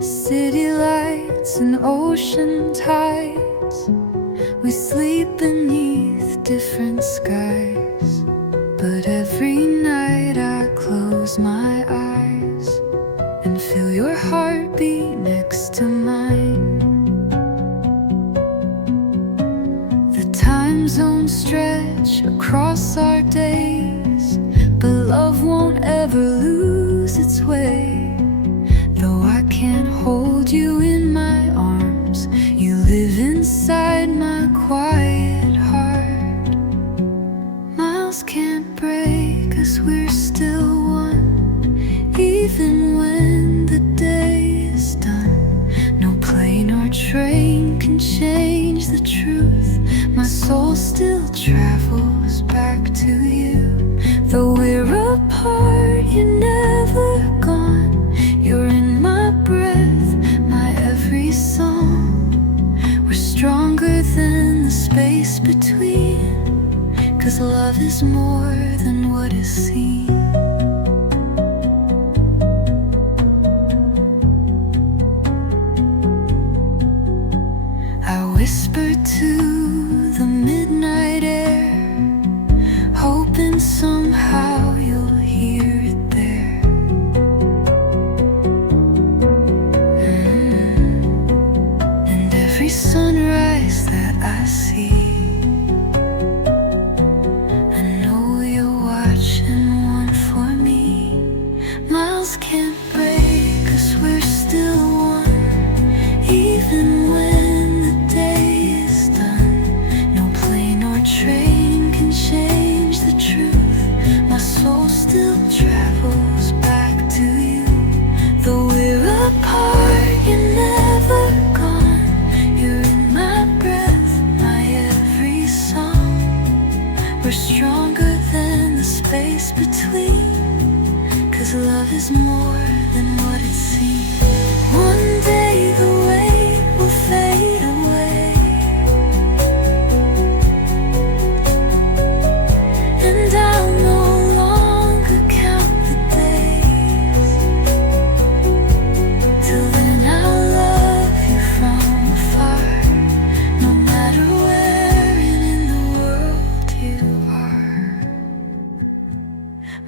City lights and ocean tides, we sleep beneath different skies. But every night I close my eyes and feel your heartbeat next to mine. The time zones stretch across our days, but love won't ever lose its way. Though I can't hold you in my arms, you live inside my quiet heart. Miles can't break us, we're still one, even when the day is done. No plane or train can change the truth. My soul still travels back to you. Though we're apart, you're never gone. You're in my breath, my every song. We're stronger than the space between, 'cause love is more than what is seen. I whisper to the midnight air, hoping somehow you'll hear it there. And every sunrise that I see, I know you're watching one for me. Miles can't break us, we're still one, even when the day is done. No plane or train can change the truth. My soul still travels back to you. Though we're apart, you're never gone. You're in my breath, my every song. We're stronger than the space between, 'cause love is more than what it seems. One day the weight will fade away, and I'll no longer count the days. Till then I'll love you from afar, no matter where in the world you are.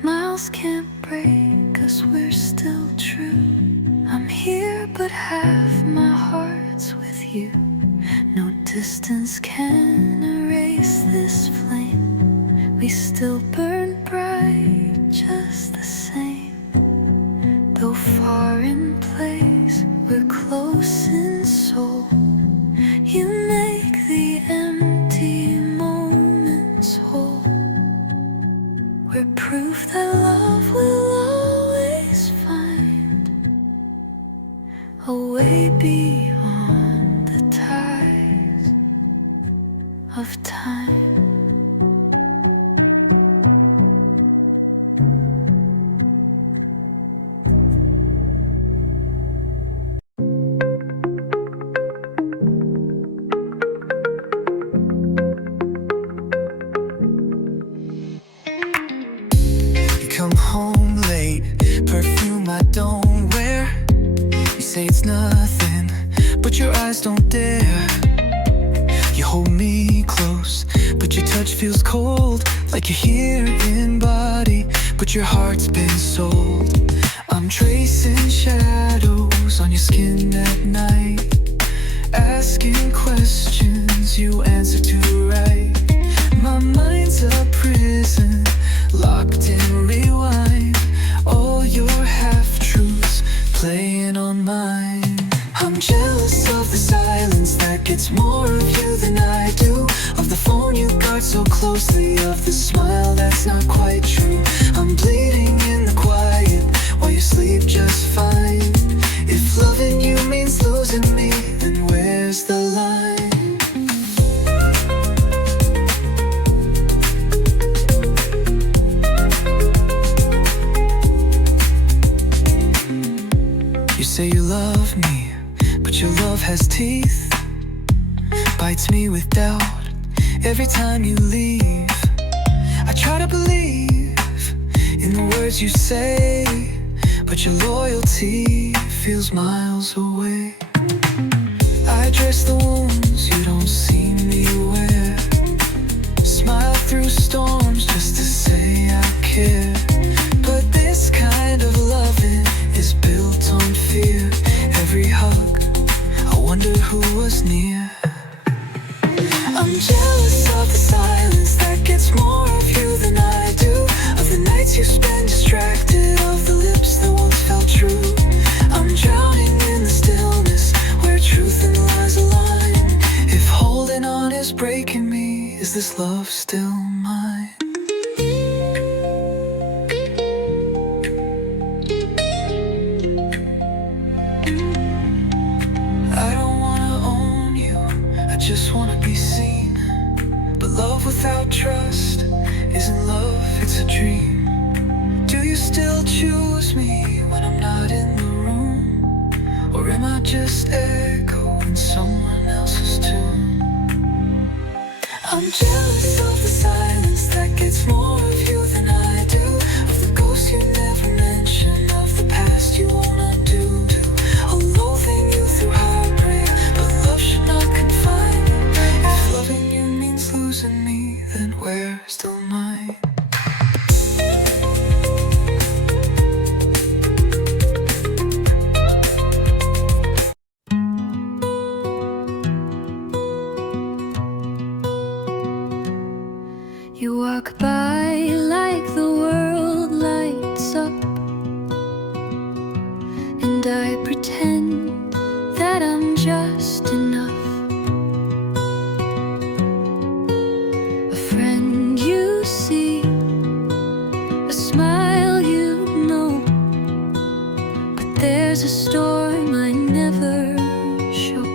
Miles can't break us, we're still true. I'm here, but half my heart's with you. No distance can erase this flame. We still burn bright, just the same. Though far in place, we're close in soul. You make the empty moments whole. We're proof that love will always find a way beyond the ties of time. You come home late, perfume I don't wear. You say it's nothing, but your eyes don't dare. You hold me close, but your touch feels cold. Like you're here in body, but your heart's been sold. I'm tracing shadows on your skin at night, asking questions you answer to right. My mind's a prison, locked in rewind. All your half-truths playing on mine. I'm jealous of the silence that gets more of you than I do, of the phone you guard so closely, of the smile that's not quite true. I'm bleeding in the quiet while you sleep just fine. If loving you means losing me, then where's the line? You say you love me, but your love has teeth, bites me with doubt every time you leave. I try to believe in the words you say, but your loyalty feels miles away. I dress the wounds you don't see me wear, smile through storms just to say I care. But this kind of loving is built on fear. Every hug, I wonder who was near. I'm jealous of the silence that gets more of you than I do, of the nights you spend distracted, of the lips that once felt true. I'm drowning in the stillness where truth and lies align. If holding on is breaking me, is this love still mine? I don't wanna own you, I just wanna be seen. But love without trust isn't love, it's a dream. Do you still choose me when I'm not in the room? Or am I just echo in someone else's tune? I'm jealous of the silence that gets more of you than I do, of the ghosts you never mention, of the past you won't undo. I'll loathing you through heartbreak, but love should not confine me. If loving you means losing me, then we're still mine. You walk by like the world lights up, and I pretend that I'm just enough. A friend you see, a smile you know, but there's a storm I never show.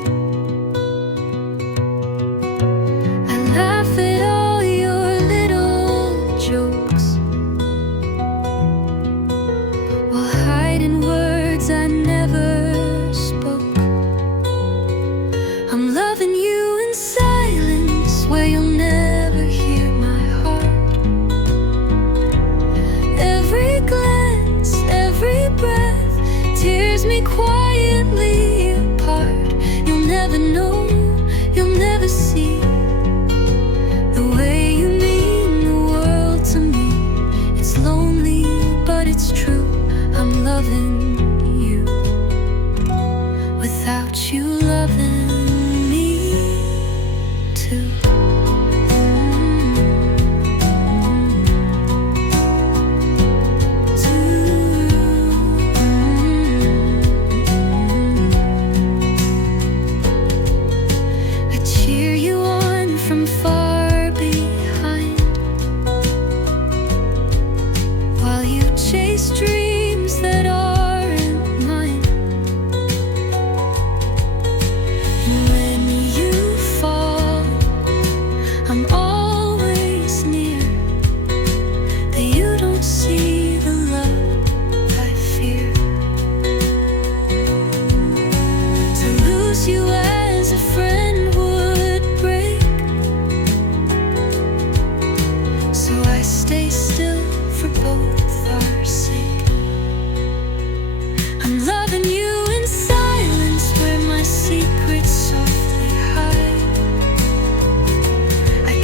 I laugh at all your little jokes while hiding words I never spoke. I'm loving you in silence where you'll never hear my heart. Every glance, every breath tears me quietly apart. You'll never know, you'll never see the way you mean the world to me. It's lonely, but it's true. I'm loving you without you loving me too. I cheer you on from far behind while you chase dreams that aren't mine. And when you fall, I'm always near, but you don't see the love I fear. To lose you as a friend would break, so I stay still for both our sake. I'm loving you in silence where my secrets softly hide. I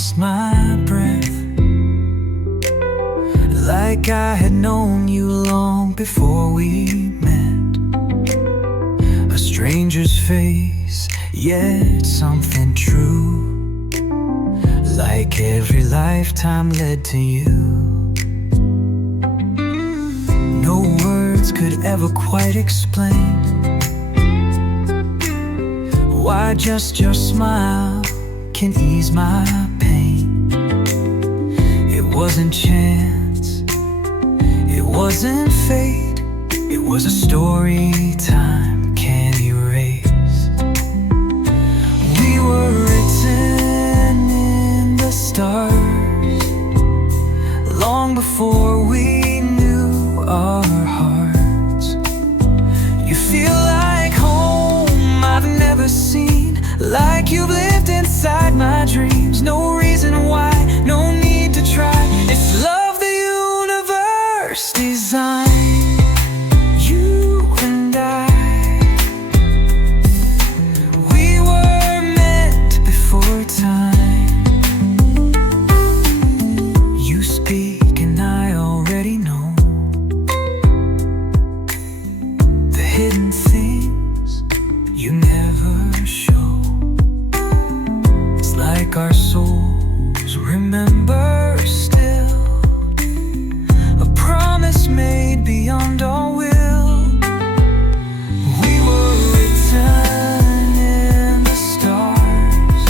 lost my breath, like I had known you long before we met. A stranger's face, yet something true, like every lifetime led to you. No words could ever quite explain why just your smile can ease my pain. It wasn't chance, it wasn't fate, it was a story time can't erase. We were written in the stars long before we knew our hearts. You feel like home I've never seen, like you've lived inside my dreams. No reason why, no need to try. It's love the universe designed, you and I. We were meant before time. You speak and I already know the hidden things you never show. It's like our souls remember still, a promise made beyond our will. We were written in the stars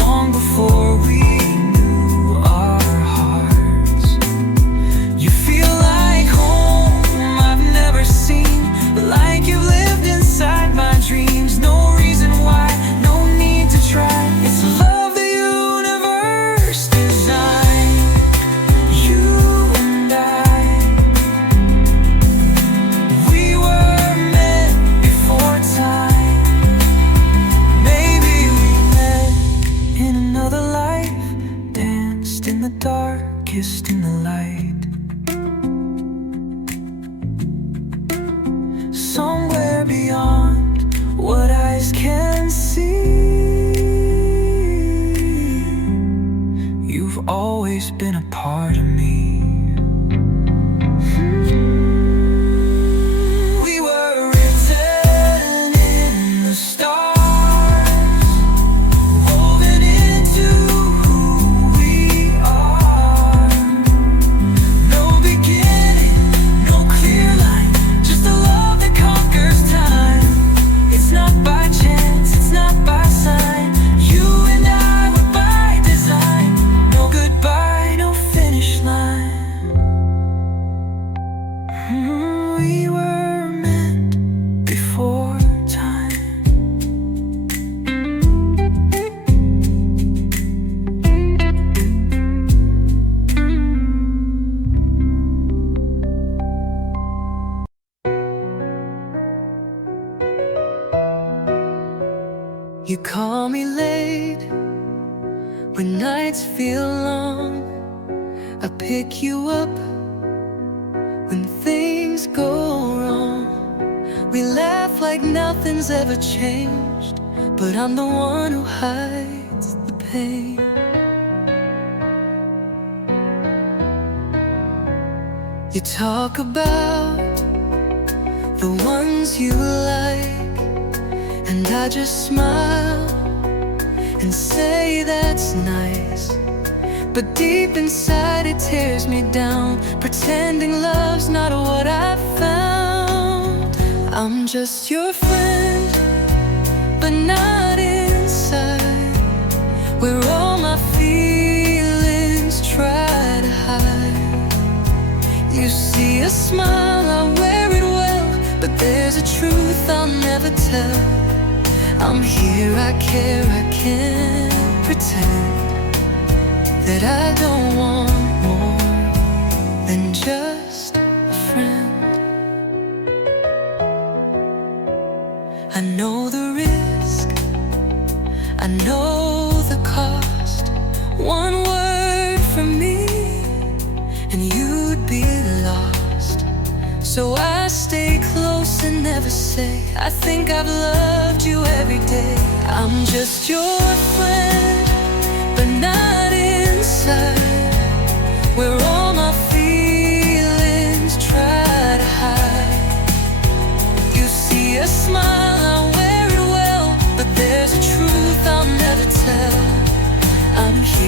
long before we knew our hearts. You feel like home I've never seen, like you've lived inside my dreams. No reason why, no need to try. It's love the universe designed, you and I. We were meant before time. Maybe we met in another life, danced in the dark, kissed in the light. Somewhere beyond what eyes can see, you've always been a part of me. We were written in the stars, woven into who we are. No beginning, no clear line, just a love that conquers time. It's not by chance, it's not by sign. You and I were by design. No goodbye, no finish line. We were meant before time. You call me late when nights feel long. I pick you up when things go wrong. We laugh like nothing's ever changed, but I'm the one who hides the pain. You talk about the ones you like, and I just smile and say that's nice. But deep inside it tears me down, pretending love's not what I found. I'm just your friend, but not inside, where all my feelings try to hide. You see a smile, I wear it well, but there's a truth I'll never tell. I'm here, I care, I can't pretend that I don't want more than just a friend. I know the risk, I know the cost. One word from me and you'd be lost. So I stay close and never say I think I've loved you every day. I'm just your friend, but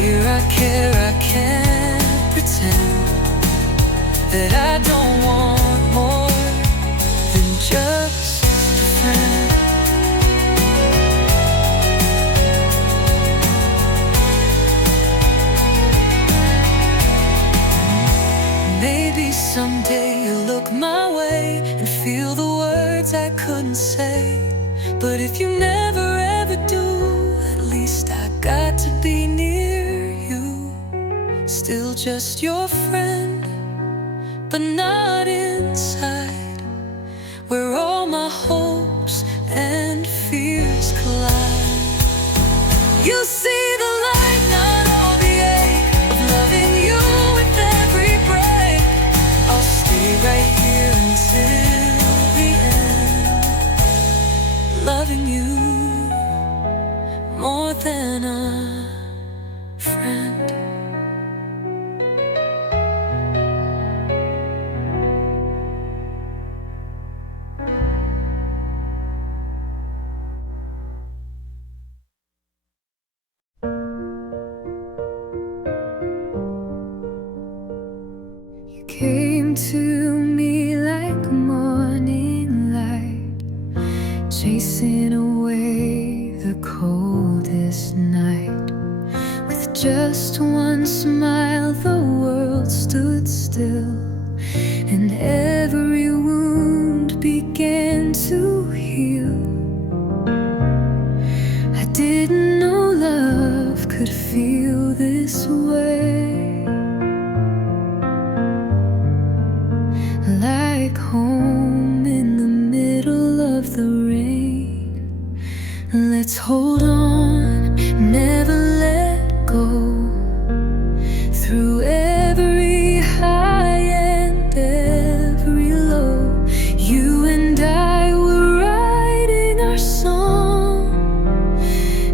Here I care, I can't pretend that I don't want more than just a friend. Maybe someday you'll look my way and feel the words I couldn't say. But if you never ever do, at least I got to be near you. Still just your friend, but not inside, where all my hopes and fears collide. You see the light, not all the ache of loving you with every break. I'll stay right here until the end, loving you more than a friend. Came to me like a morning light, chasing away the coldest night. With just one smile the world stood still, and every wound began to heal. I didn't know love could feel this way. Like home in the middle of the rain. Let's hold on, never let go. Through every high and every low, you and I were writing our song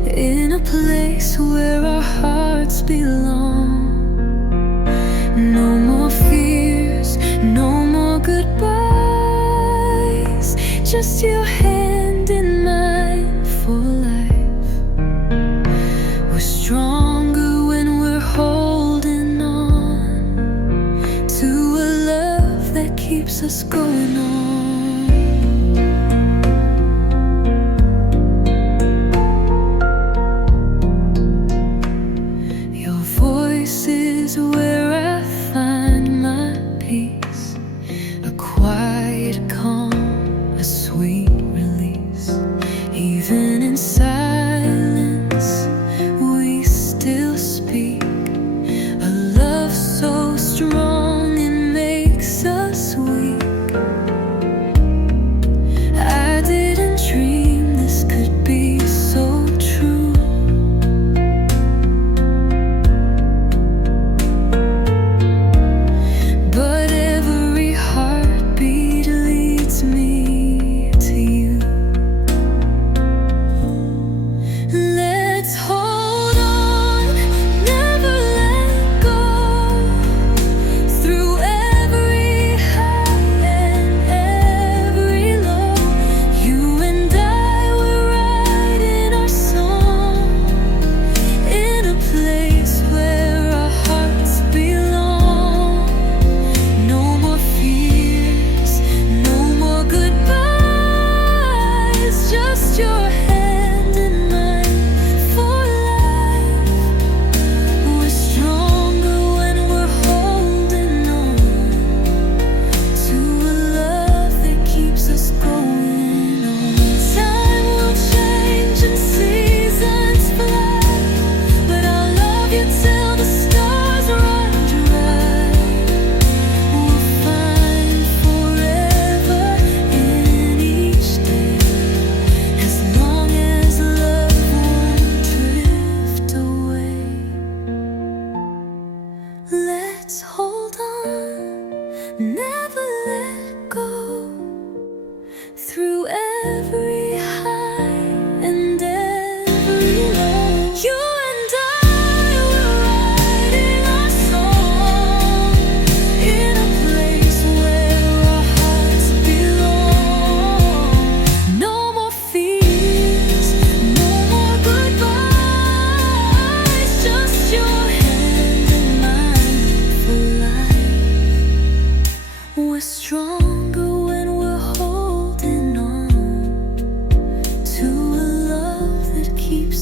in a place where our hearts belong. No more fears, no more goodbyes, just your hand in mine for life. We're stronger when we're holding on to a love that keeps us going on. Your voice is where I find my peace, a quiet calm, a sweet release. Even in silence, we still speak a love so strong it makes us weak. I didn't dream this could be so true. But every heartbeat leads me to you.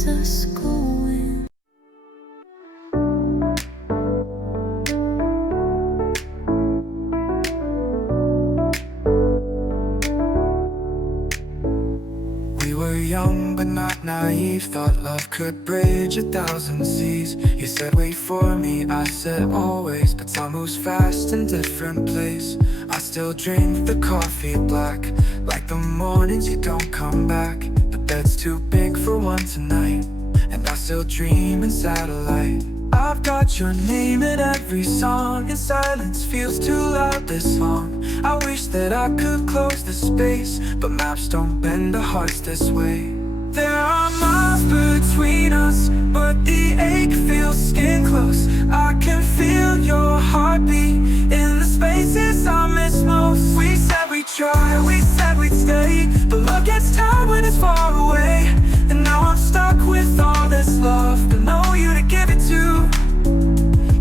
keeps us going. We were young but not naive, thought love could bridge 1,000 seas. You said wait for me, I said always, but time moves fast in different place. I still drink the coffee black, like the mornings you don't come back. The bed's too big for one tonight, and I still dream in satellite. I've got your name in every song, and silence feels too loud this song. I wish that I could close the space, but maps don't bend the hearts this way. There are miles between us, but the ache feels skin close. I can feel your heartbeat in the spaces I miss most. We said we'd try, we said we'd stay, but love gets tired when it's far away. And now I'm stuck with all this love, but know you to give it to.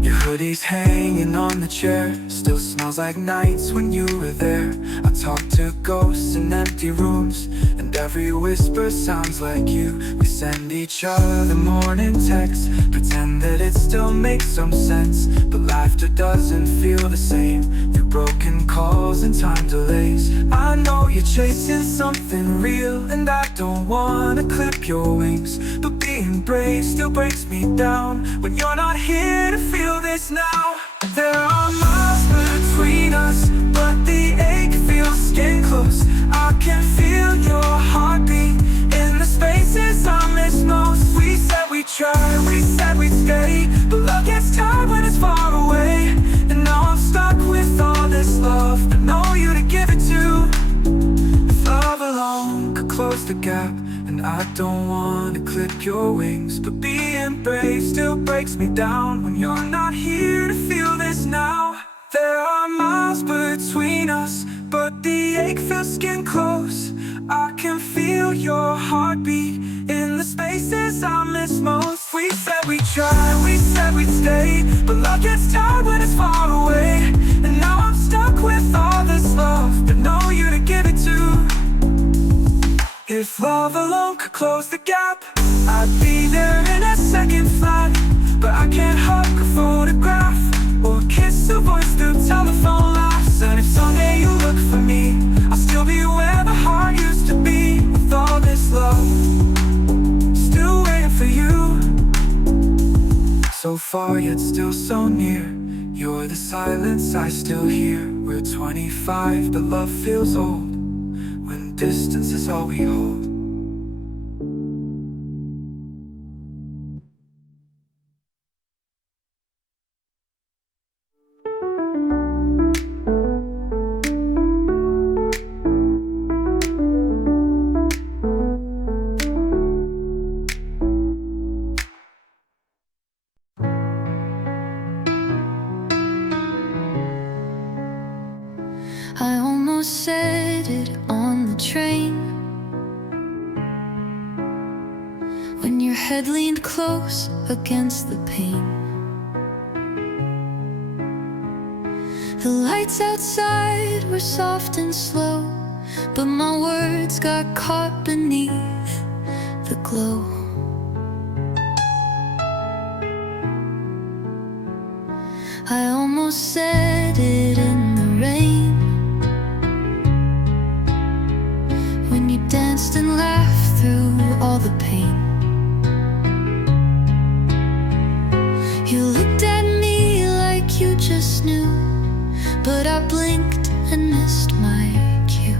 Your hoodie's hanging on the chair, still smells like nights when you were there. I talk to ghosts in empty rooms, and every whisper sounds like you. We send each other morning texts, pretend that it still makes some sense, but laughter doesn't feel the same through broken calls and time delays. I know you're chasing something real, and I don't wanna clip your wings, but being brave still breaks me down when you're not here to feel this now. There are miles between us, but the ache feels skin close. I can feel your heartbeat in the spaces I miss most. We said we'd try, we said we'd stay, but love gets tired when it's far away. And now I'm stuck with all this love, but know you to give it to. If love alone could close the gap, and I don't wanna clip your wings, but being brave still breaks me down when you're not here to feel this now. There are miles between us, but the ache feels skin close. I can feel your heartbeat in the spaces I miss most. We said we'd try, we said we'd stay, but love gets tired when it's far away. And now I'm stuck with all this love, but know you to give it to. If love alone could close the gap, I'd be there in a second flat. But I can't hug a photograph or kiss a voice through telephone laughs. And if someday you look for me, I'll still be where the heart used to be. With all this love, still waiting for you. So far yet still so near, you're the silence I still hear. We're 25 but love feels old, when distance is all we hold. I almost said it on the train, when your head leaned close against the pane. The lights outside were soft and slow, but my words got caught beneath the glow. I almost said it in the rain, when you danced and laughed through all the pain. You looked at me like you just knew, but I blinked and missed my cue.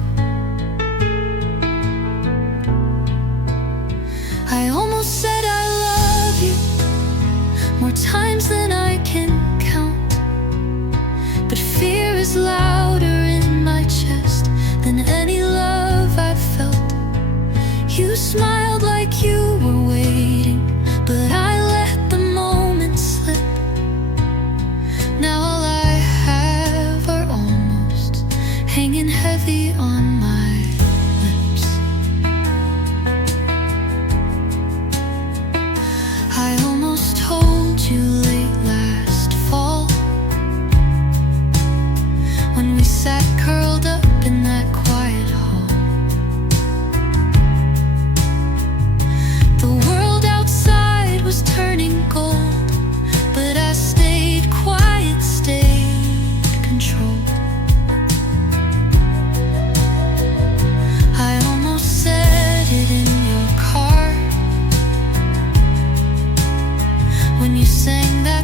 I almost said I love you more times than I can count, but fear is louder in my chest than any love I've felt. You smiled like you were waiting, but I let the moment slip. Now all I have are almost hanging heavy on my lips.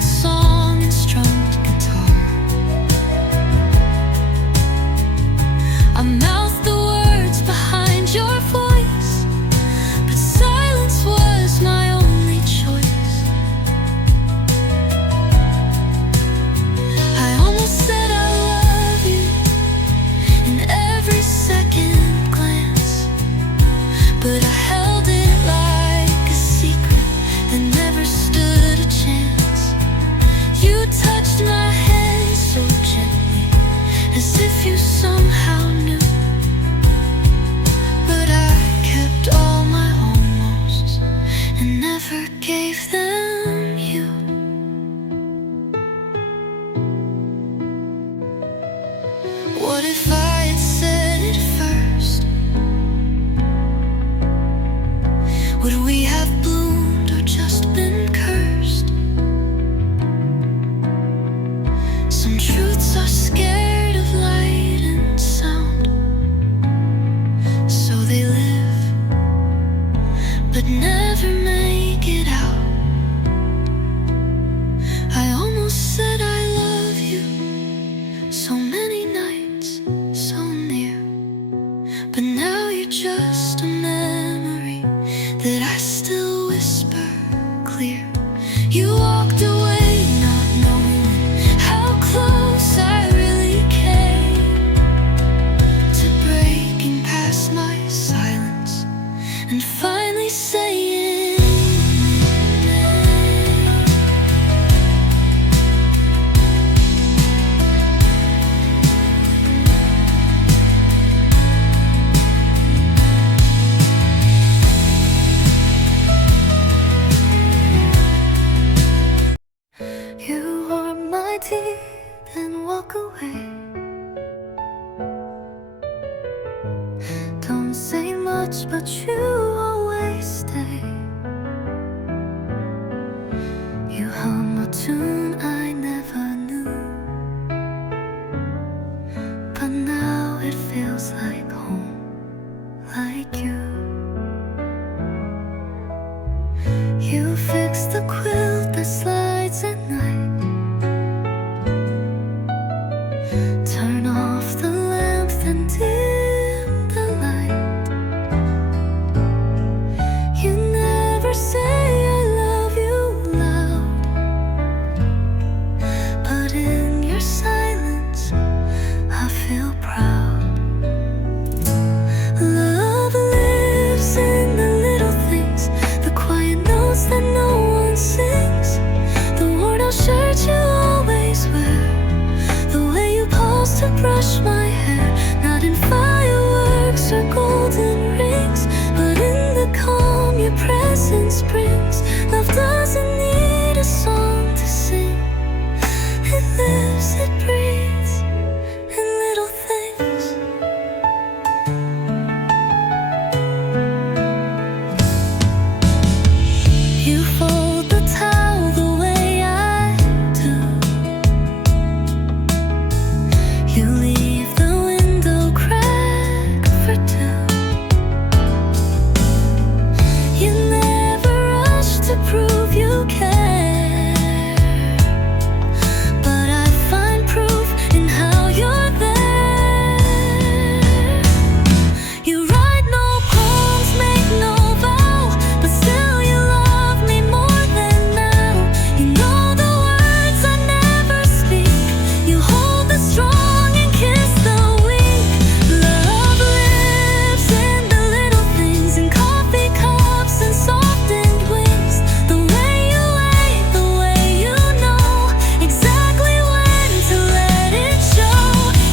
that song and strummed guitar. I mouthed the words behind your voice, but silence was my only choice. I almost said I love you in every second glance, but I held it like a secret and never stood a chance. You touched my hand so gently, as if you somehow knew, but I kept all my almosts and never gave them you. What if I had said it first? Would we have bloomed or just been cursed? Some truths are scared of light and sound, so they live, but never make it out. I almost said I love you so many nights, so near, but now you're just a memory that I still whisper clear. You walked away not knowing how close I really came to breaking past my silence and finally saying you are my teeth and walk away. Don't say much, but you always stay. You hum a tune I never knew, but now it feels like home, like you. You fix the quilt that slides at night, turn off the lamp and dim the light. You never say I love you loud, but in your silence I feel proud. Love lives in the little things, the quiet notes that no one sings, the worn-out shirt you always wear, the way you pause to brush my hair. Not in fireworks or golden rings, but in the calm your presence brings. Love doesn't need a song to sing, it lives, it breathes in little things. You fold the towel the way I do, you leave the window crack for two. You never rush to prove you care, but I find proof in how you're there. You write no poems, make no vow, but still you love me more than now. You know the words I never speak, you hold the strong and kiss the weak. Love lives in the little things, in coffee cups and softened wings. The way you wait, the way you know exactly when to let it show.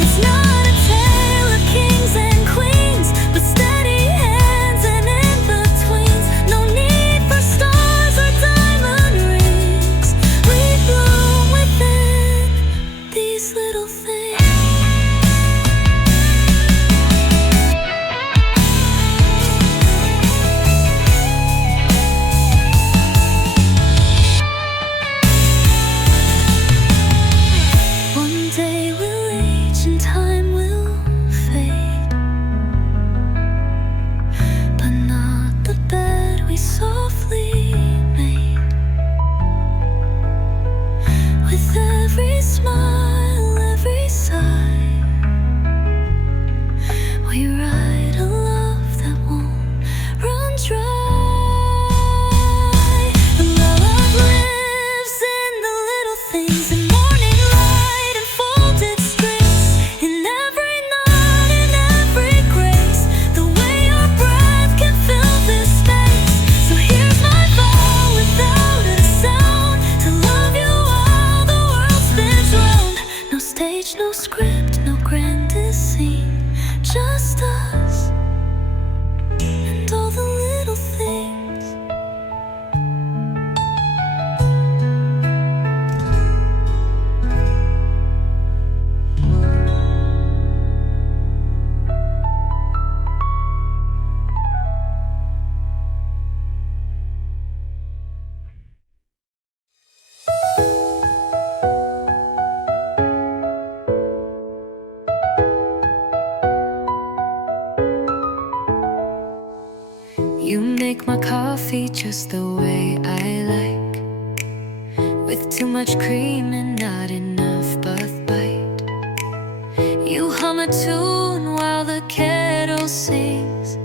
It's not a tale of kings and queens, but steady hands and in-betweens. No need for stars or diamond rings, we bloom within these little things. One day we'll age and time will fade, but not the bed we softly made. coffee just the way I like, with too much cream and not enough buff bite. You hum a tune while the kettle sings,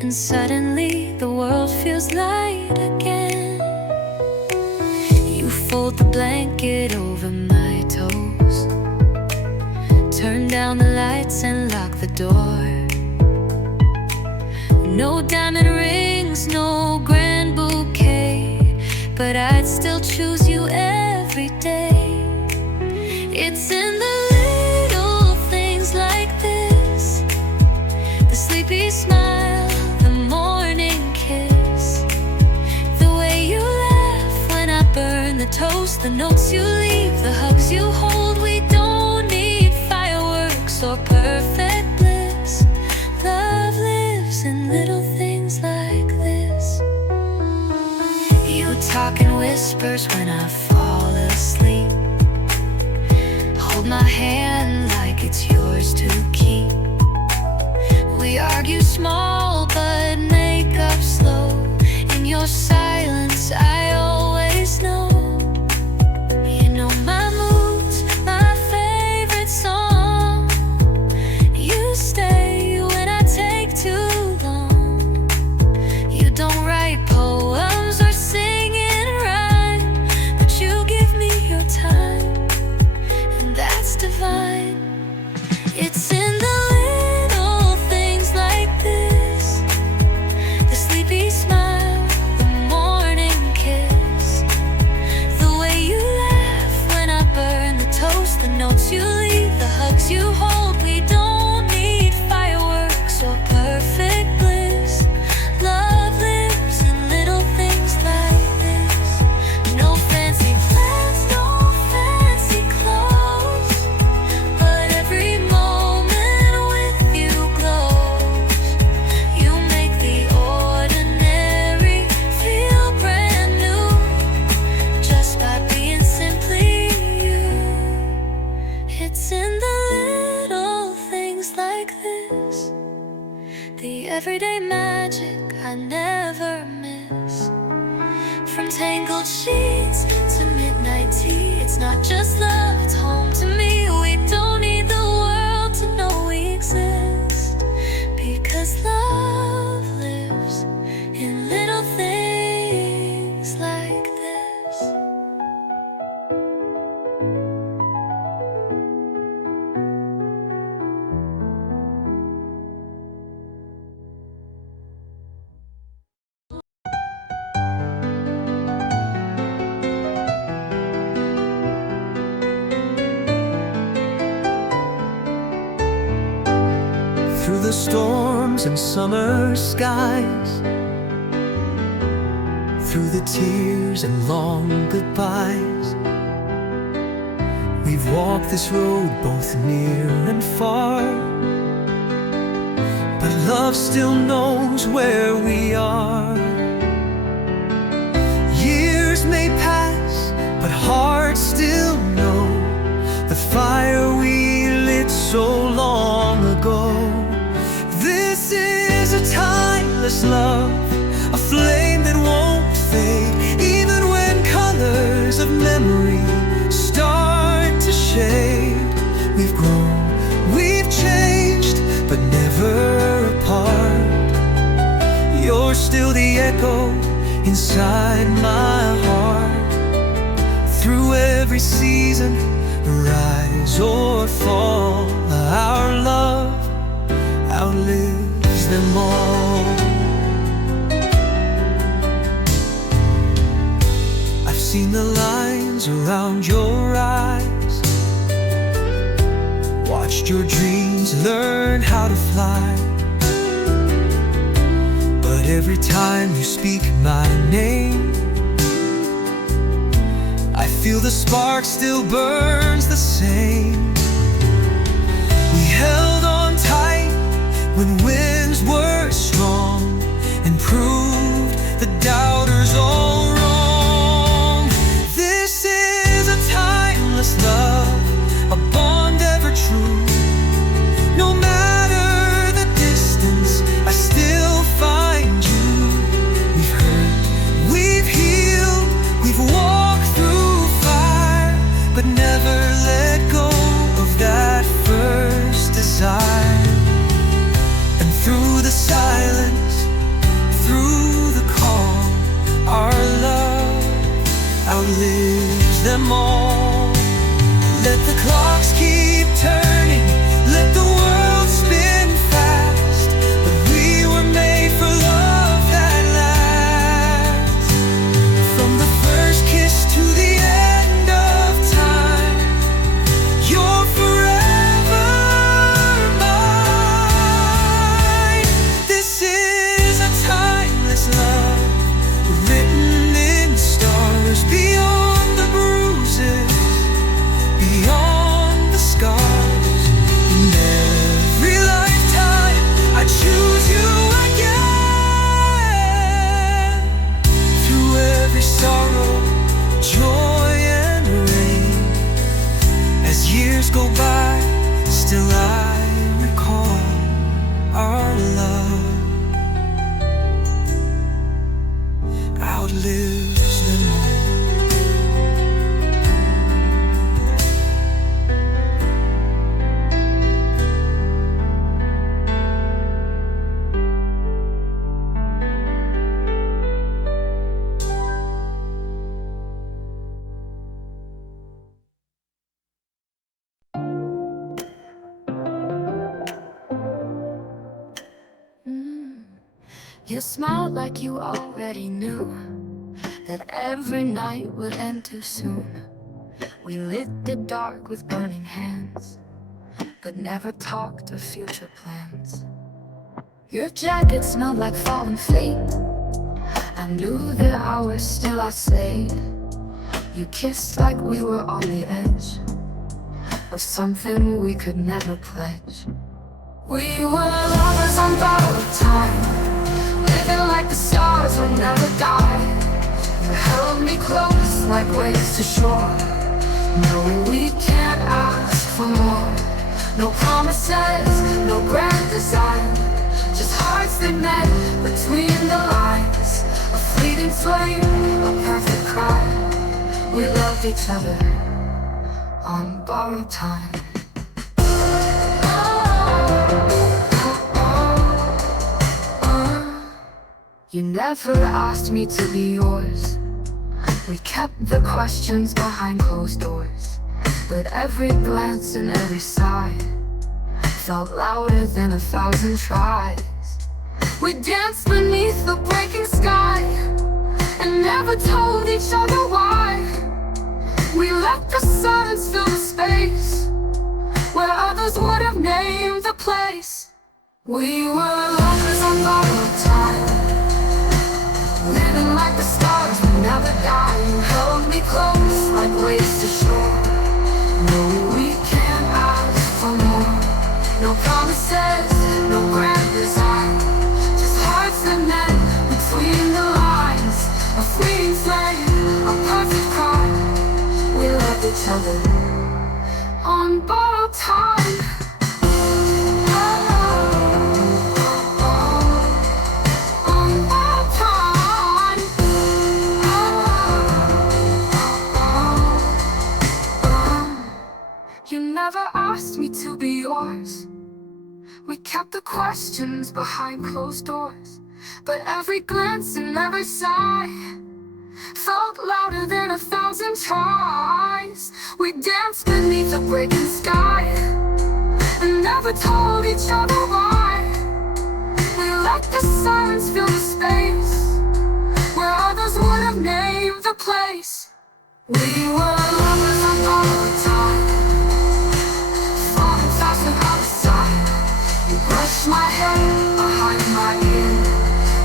and suddenly the world feels light again. You fold the blanket over my toes, turn down the lights and lock the door. No diamond rings, no grand bouquet, but I'd still choose you every day. It's in the little things like this, the sleepy smile, the morning kiss, the way you laugh when I burn the toast, the notes you leave, the hugs you hold. We don't need fireworks or perfect bliss. Love lives in little things like this. You talk in whispers when I fall asleep, hold my hand like it's yours to keep. We argue small but make up slow. In your silence I always know. You know my moods, my favorite song. You stay when I take too long. You don't write poems or sing in rhyme, but you give me your time, and that's divine. It's in the little things like this, the sleepy smile, the morning kiss, the way you laugh when I burn the toast, the notes you leave, the hugs you hold. We don't need fireworks or perfect bliss. Love lives in little things like this. No fancy plans, no fancy clothes, but every moment with you glows. You make the ordinary feel brand new, just by being simply you. It's in the little things like this, the everyday magic I never miss. From tangled sheets to midnight tea, it's not just love, it's home to me. We don't need the world to know we exist, because love lives in little things like this. Through the storms and summer skies, through the tears and long goodbyes, we've walked this road both near and far, but love still knows where we are. Years may pass, but hearts still know the fire we lit so long ago. This is a timeless love, a flame that won't fade, even when colors of memory start to shade. We've grown, we've changed, but never apart. You're still the echo inside my heart. Through every season, rise or fall, our love outlives them all. I've seen the lines around your eyes, watched your dreams learn how to fly, but every time you speak my name, I feel the spark still burns the same. We held on tight when winds were strong, and proved the doubters all wrong. This is a timeless love, a bond ever true. No matter the distance, I still find you. We've heard outlives them all. Let the clocks keep turning, let the world spin fast, but we were made for love that lasts. From the first kiss to the end of time, you're forever mine. This is a timeless love, written in stars, beyond the bruises, beyond the scars. In every lifetime I choose you again. Through every sorrow, joy and rain, as years go by, still I recall our love outlives them all. You smiled like you already knew that every night would end too soon. We lit the dark with burning hands, but never talked of future plans. Your jacket smelled like fallen fate. I knew the hours still I stayed. You kissed like we were on the edge of something we could never pledge. We were lovers on borrowed time, living like the stars would never die. You held me close like waves to shore. No, we can't ask for more. No promises, no grand design, just hearts that met between the lines. A fleeting flame, a perfect crime. We loved each other on borrowed time. You never asked me to be yours. We kept the questions behind closed doors, but every glance and every sigh felt louder than 1,000 tries. We danced beneath the breaking sky and never told each other why. We let the silence fill the space where others would have named the place. We were lovers on borrowed time, living like the stars would never die. You held me close like waves to shore. No, we can't ask for more. No promises, no grand design, just hearts that met between the lines. A fleeting flame, a perfect crime. We loved each other on borrowed time. You never asked me to be yours. We kept the questions behind closed doors, but every glance and every sigh felt louder than 1,000 tries. We danced beneath the breaking sky and never told each other why. We let the silence fill the space where others would have named the place. We were lovers on borrowed time, falling fast and out of sight. You brushed my hair behind my ear,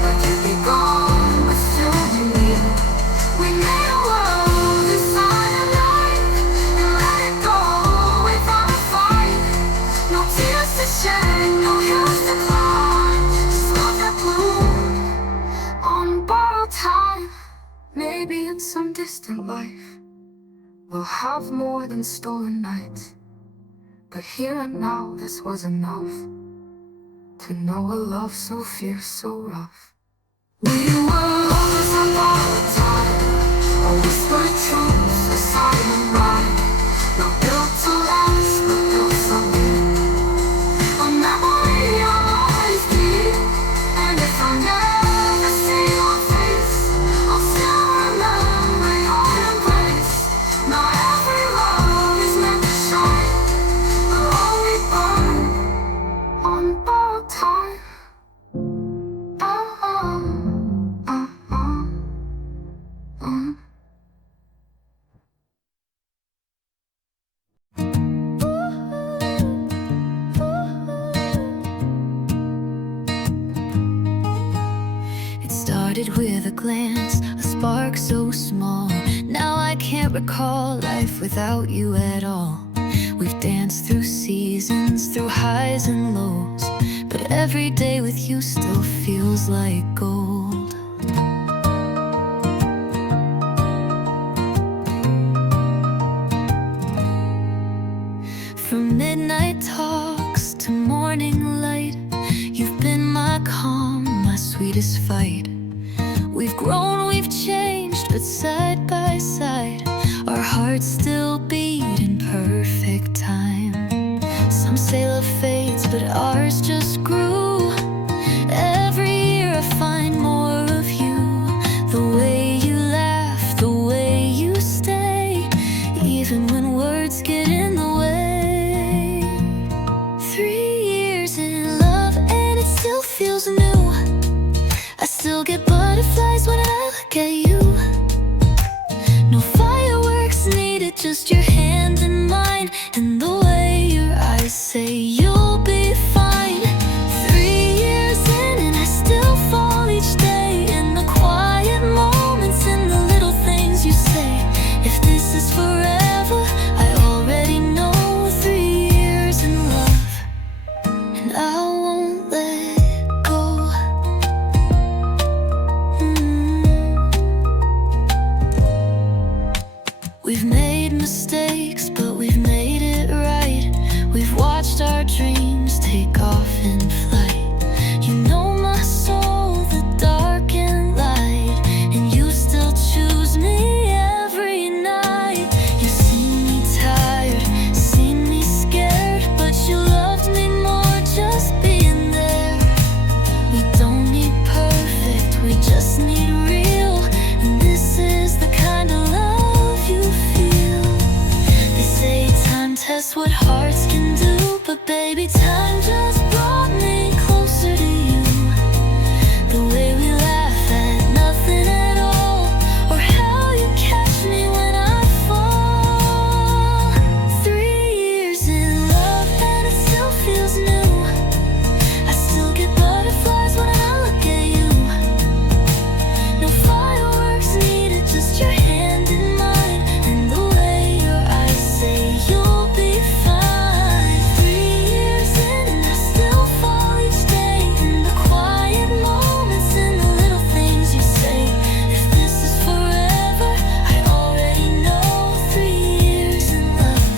but you'd be gone, but still be near. We made a world inside a night and let it go without a fight. No tears to shed, no hills to climb, just love that bloomed on borrowed time. Maybe in some distant life we'll have more than stolen nights, but here and now this was enough to know a love so fierce, so rough. We were lovers on borrowed time, a whispered truth, a silent rhyme, not built to last, but built from you. A memory I'll always be, and if I never see your face, I'll still remember your embrace. glance, a spark so small. Now I can't recall life without you at all. We've danced through seasons, through highs and lows, but every day with you still feels like gold. From midnight talks to morning light, you've been my calm, my sweetest fight. We've grown, we've changed, but side by side, our hearts still beat in perfect time. Some say love fades, but ours just grew. Every year I find more of you. The way you laugh, the way you stay, even when words get in the way. 3 years in love and it still feels new. I still get butterflies when I look at you. No fireworks needed, just your hand in mine, and the way your eyes say you'll be fine. 3 years in and I still fall each day, in the quiet moments, in the little things you say. If this is forever, I already know. 3 years in love, and I won't let go. We've made mistakes, but we've made it right. We've watched our dreams take off in flight. You know my soul, the dark and light, and you still choose me every night. You've seen me tired, seen me scared, but you loved me more just being there. We don't need perfect, we just need real, and this is the kind of love you feel. They say time tests what hearts can do, but baby, time just brought me closer to you. The way we laugh at nothing at all, or how you catch me when I fall. 3 years in love and it still feels new. I still get butterflies when I look at you. No fireworks needed, just your hand in mine, and the way your eyes say you'll be fine. 3 years in and I still fall each day, in the quiet moments, in the little things you say. If this is forever, I already know. 3 years in love,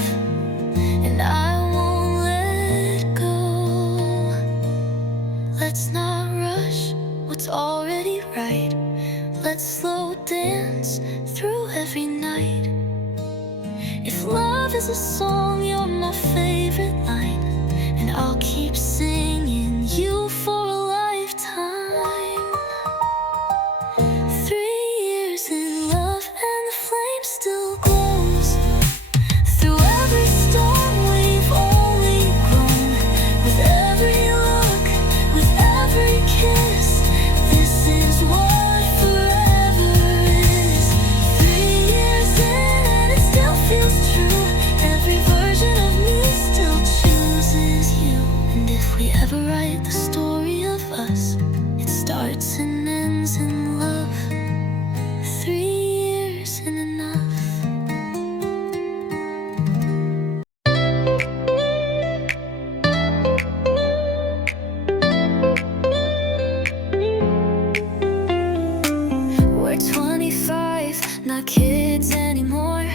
and I won't let go. Let's not rush what's already right. Let's slow dance through every night. If love is a song, you're my favorite line, and I'll keep singing you for a lifetime. 3 years in love and the flame still glows. Through every storm we've only grown. With every look, with every kiss, this is what forever is. 3 years in and it still feels true. Every version of me still chooses you. And if we ever write the story of us, it starts and ends in love. 3 years in enough. We're 25, not kids anymore.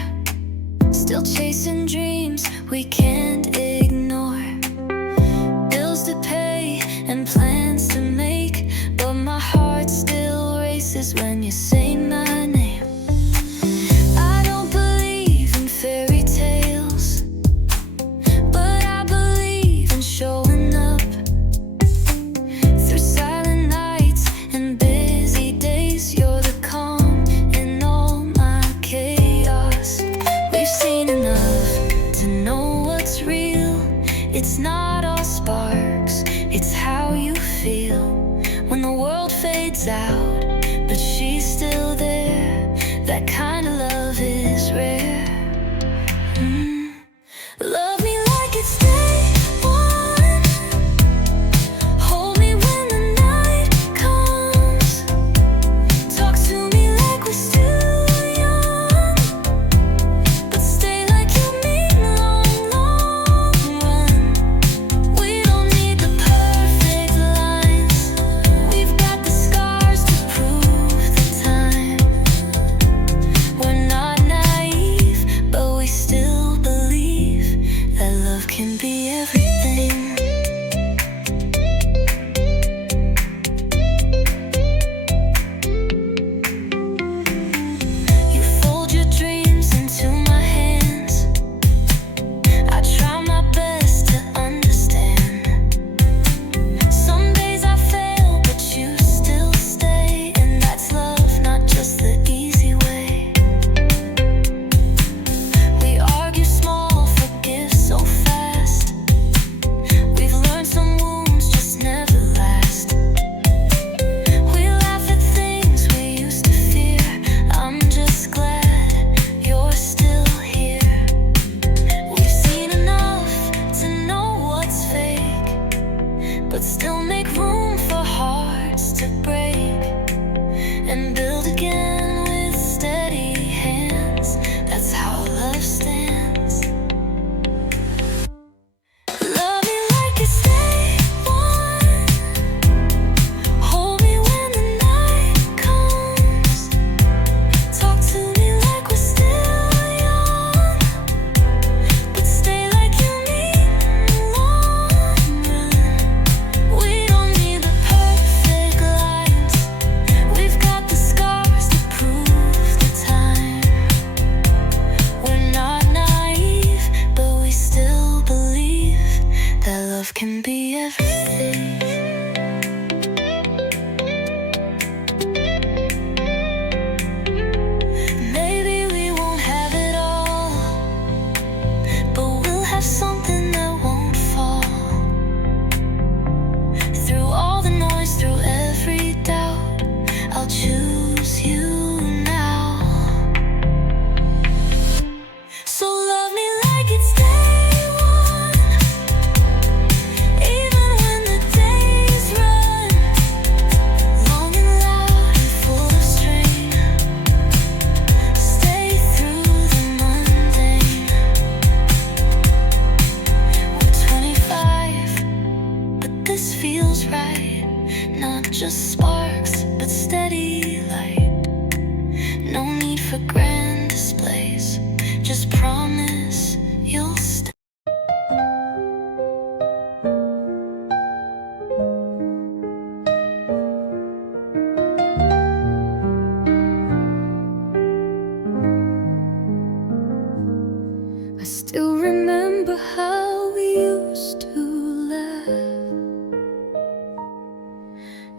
Still chasing dreams we can't ignore. Bills to pay and plans to make, but my heart still races when you say my name. I don't believe in fairy tales, but I believe in showing up. Through silent nights and busy days, you're the calm in all my chaos. We've seen enough to know what's real. It's not all sparks, it's how you feel when the world fades out, but she's still there. That kind of love is rare. Love me like it's day one. Hold me when the night comes. Talk to for grand displays. Just promise you'll stay. I still remember how we used to laugh,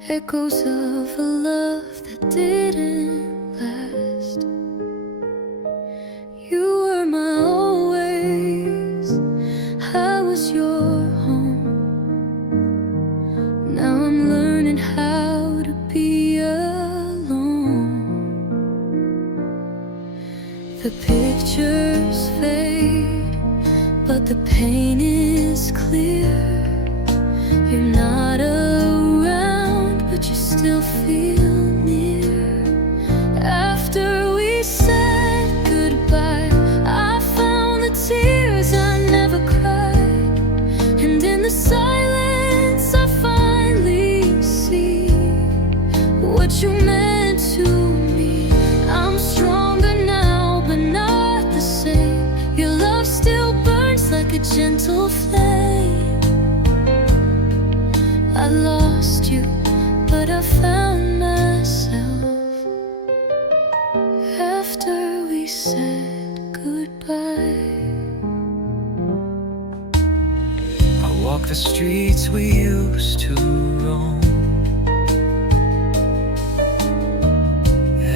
echoes of a love that didn't last. You were my always, I was your home. Now I'm learning how to be alone. The pictures fade, but the pain is clear. You're not around, but you still feel near. After we said goodbye, I found the tears I never cried, and in the silence I finally see what you meant to me. I'm stronger now, but not the same. Your love still burns like a gentle flame. I lost you, but I found myself after we said goodbye. I walk the streets we used to roam.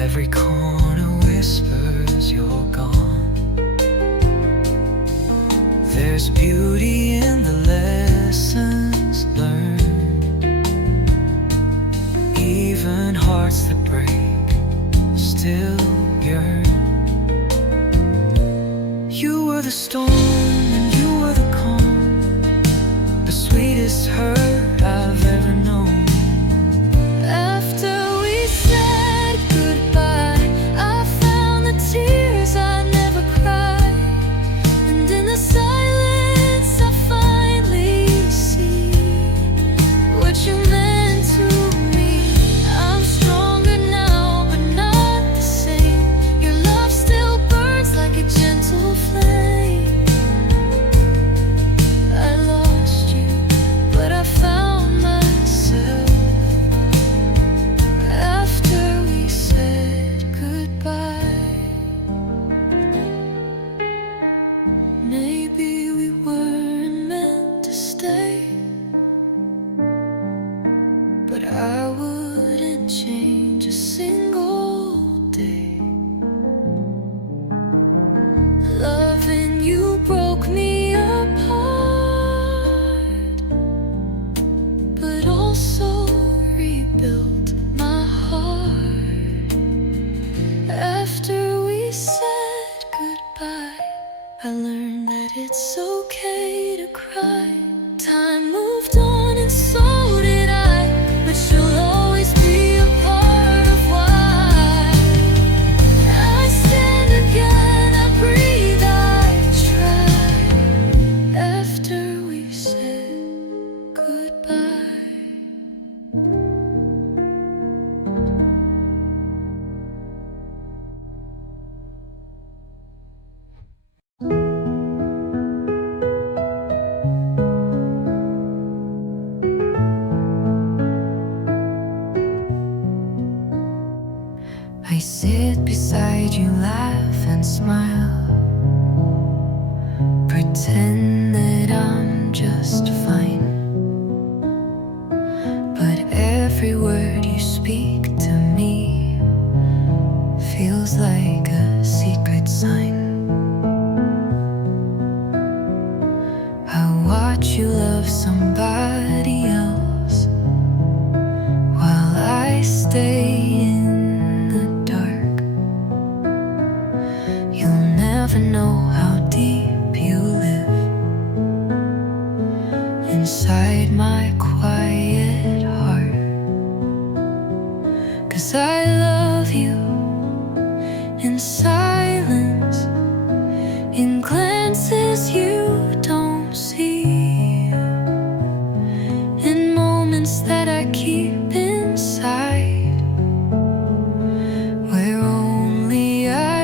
Every corner whispers you're gone. There's beauty in the lessons learned. Even hearts that break still yearn. You were the storm and you were the calm, the sweetest hurt I've ever known. After we said goodbye, I found the tears I never cried, and in the silence I finally see what you meant to me. I'm stronger now, but not the same. Your love still burns like a gentle flame. I lost you, but I found myself after we said goodbye. Maybe we weren't meant to stay, but I wouldn't change a single day. Loving you broke me apart, but also rebuilt my heart. After we said goodbye, I learned that it's okay to cry. Time moved on and so did I, but you'll always be a part of why I stand again, I breathe, I try. After we said goodbye. I sit beside you, laugh and smile, pretend that I'm just fine. But every word you speak to me feels like a secret sign. I watch you love somebody else while I stay in the dark. You'll never know how deep you live inside my quiet heart. 'Cause I love you in silence, in glances you don't see, in moments that I keep inside, where only I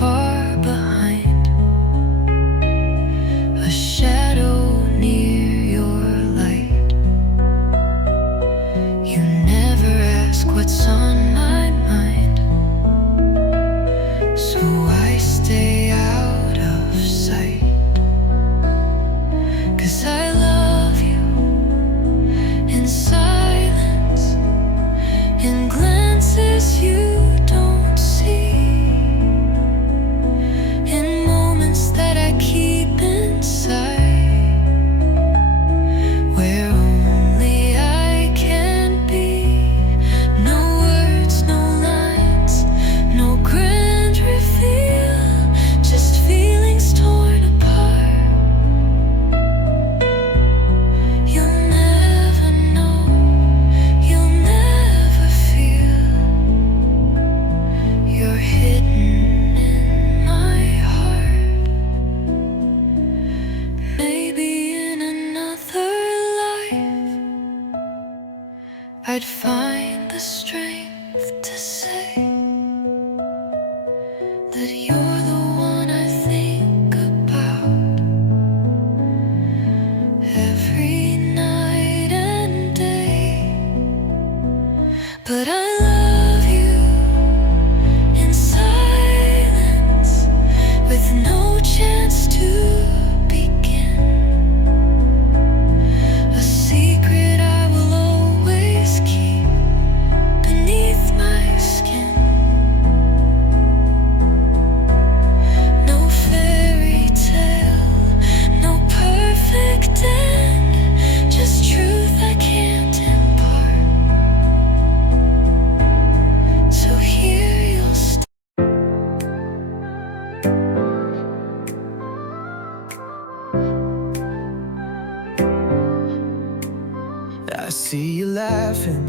far behind, a shadow near your light. You never ask what's on my mind, so I stay out of sight. 'Cause I love you in silence, in glances you don't see, in moments that I keep inside, where only I can be. No words, no lines, no grand reveal, just feelings torn apart. You'll never know, you'll never feel. You're hidden in my heart. Maybe in another life I'd find the strength to say that you're the one I think about every night and day. But I love you in silence, with no chance to begin. A secret I will always keep beneath my skin. No fairy tale, no perfect end, just truth I can't impart. So here you'll stay. I see you laughing,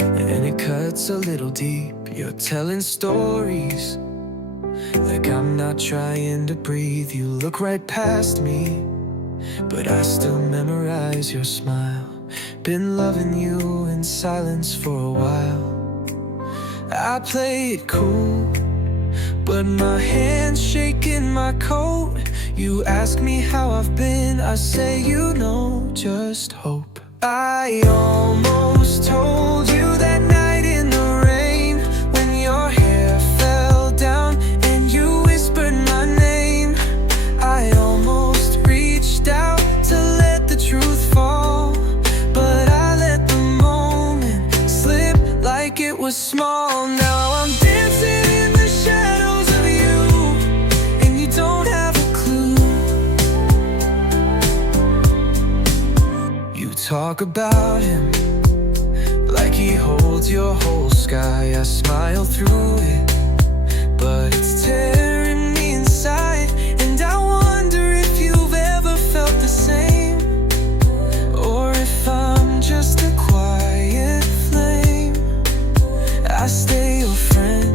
and it cuts a little deep. You're telling stories like I'm not trying to breathe. You look right past me, but I still memorize your smile. Been loving you in silence for a while. I play it cool, but my hand's shaking my coat. You ask me how I've been, I say you know, just hope. I almost told you that night in the rain, when your hair fell down and you whispered my name. I almost reached out to let the truth fall, but I let the moment slip like it was small. Now I'm dancing in the shadows of you, and you don't have a clue. You talk about him like he holds your whole sky. I smile through it, but it's tearing me inside. And I wonder if you've ever felt the same, or if I'm just a quiet flame. I stay your friend,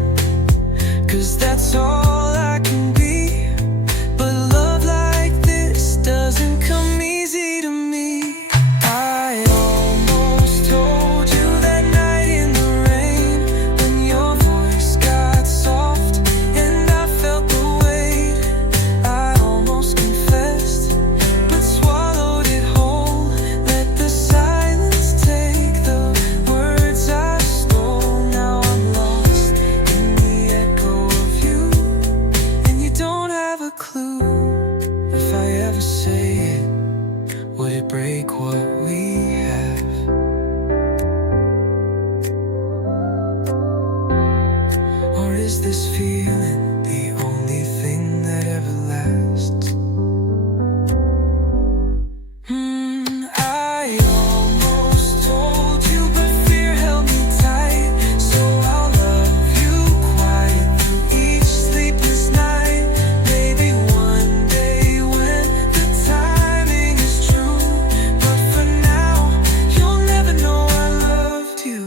'cause that's all I can be. But love like this doesn't come easy to me. I almost told you that night in the rain, when your voice got soft and I felt the weight. I almost confessed, but swallowed it whole. Let the silence take the words I stole. Now I'm lost in the echo of you, and you don't have a clue. If I ever say it, would it break what we have? Or is this feeling the only thing that ever lasts? I almost told you, but fear held me tight. So I'll love you quiet through each sleepless night. Maybe one day when the timing is true, but for now you'll never know I loved you.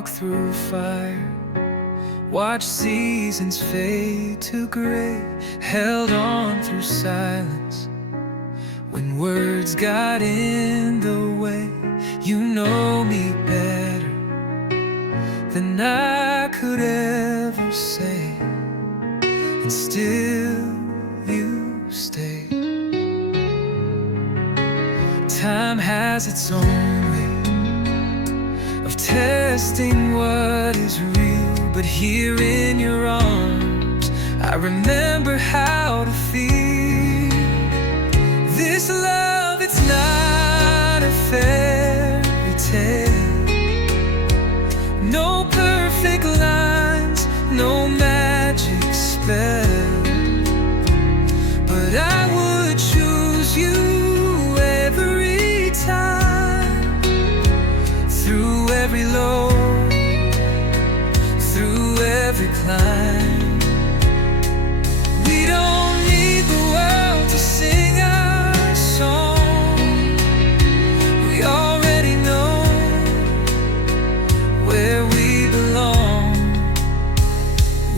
walk through fire, watch seasons fade to gray, held on through silence when words got in the way. You know me better than I could ever say, and still you stay. Time has its own way of testing what is real, but here in your arms I remember how to feel. This love, it's not a fairy tale, no perfect lines, no magic spell, but I would choose you every time, through every low, through every climb. We don't need the world to sing our song, we already know where we belong.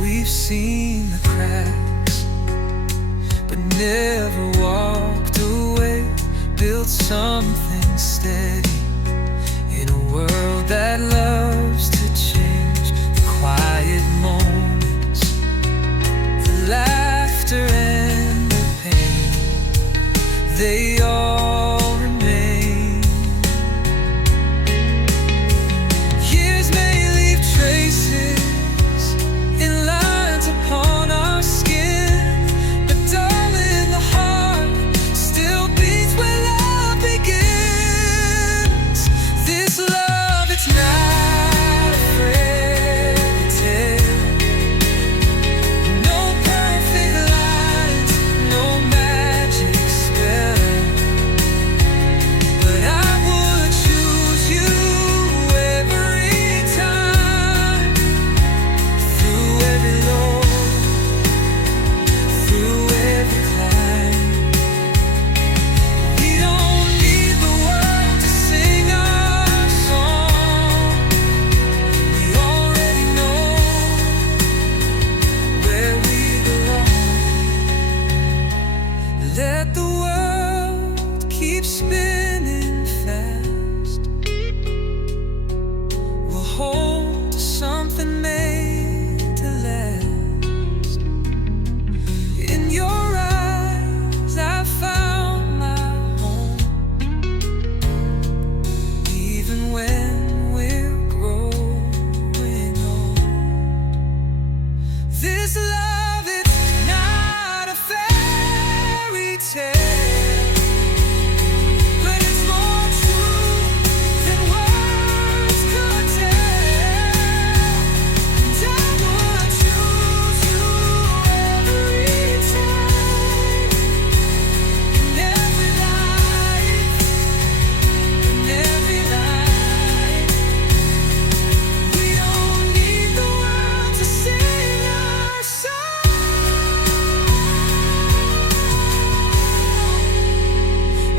We've seen the cracks, but never walked away, built something steady in a world that loves to change. The quiet moments, the laughter and the pain, they all remain. Years may leave traces in lines upon our skin, but darling, the heart still beats where love begins. This love, it's not a fairy tale, no perfect lines, no magic spell, but I would choose you every time, through every low, through every climb. We don't need the world to sing our song, we already know where we belong. Let the world keep spinning fast, we'll hold to something made to last. In your eyes I found my home, even when we're growing old. This love, it's not a fairy tale, but it's more true than words could tell. And I would choose you every time, in every life, in every life. We don't need the world to sing our song,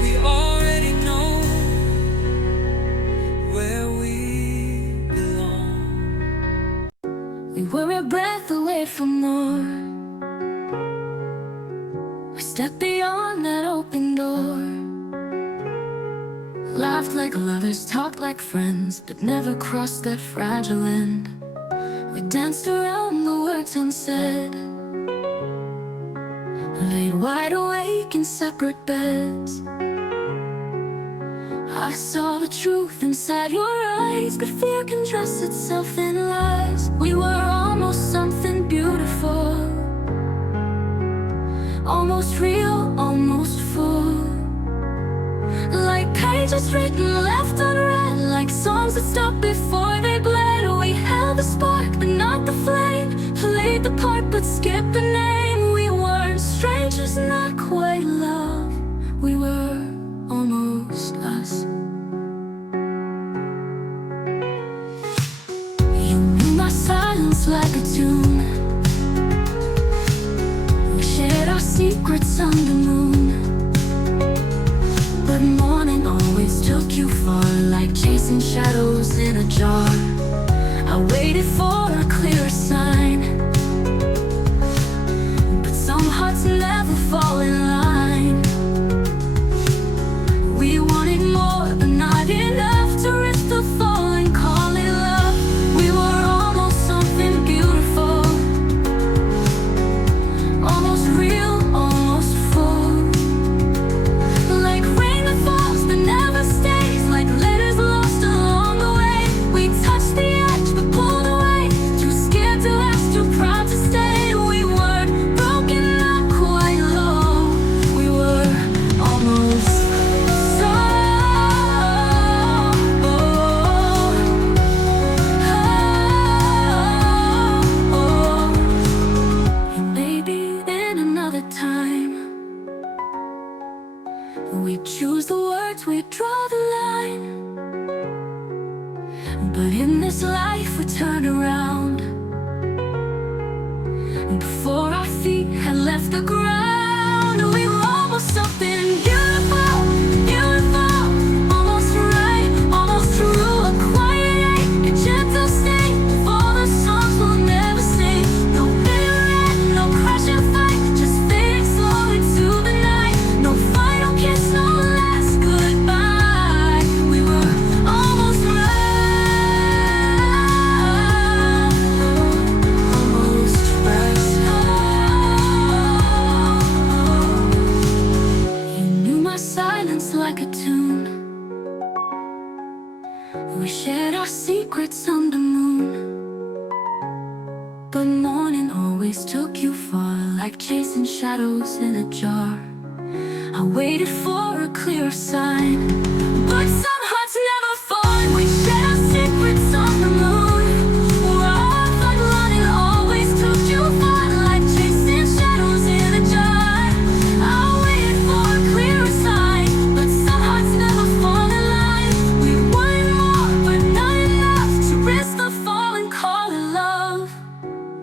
we already know where we belong. We were a breath away from more. We stepped beyond that open door, laughed like lovers, talked like friends, but never crossed that fragile end. We danced around the words unsaid, laid wide awake in separate beds. I saw the truth inside your eyes, but fear can dress itself in lies. We were almost something beautiful, almost real, almost full, like pages written, left unread, like songs that stopped before they bled. We held the spark, but not the flame, played the part, but skipped the name. We weren't strangers, not quite love, we were almost us. You knew my silence like a tune, we shared our secrets under the moon, but morning always took you far, like chasing shadows in a jar. We choose the words, we draw the line. But in this life we turn around. Before our feet had left the ground, we were almost something beautiful, beautiful. Almost right, almost true. A quiet ache, a gentle sting. For the songs we'll never sing. No regret, no crash and fight. Just fading slowly to the night. No final kiss, no last goodbye. We were almost right, almost right. You knew my silence like a tune. We shared our secrets under moon. But morning always took you far, like chasing shadows in a jar. I waited for a clearer sign, but some hearts never fall. We shared our secrets on the moon. We're all fun running, always took you far, like chasing shadows in a jar. I waited for a clearer sign, but some hearts never fall in line. We wanted more, but not enough to risk the fall and call it love.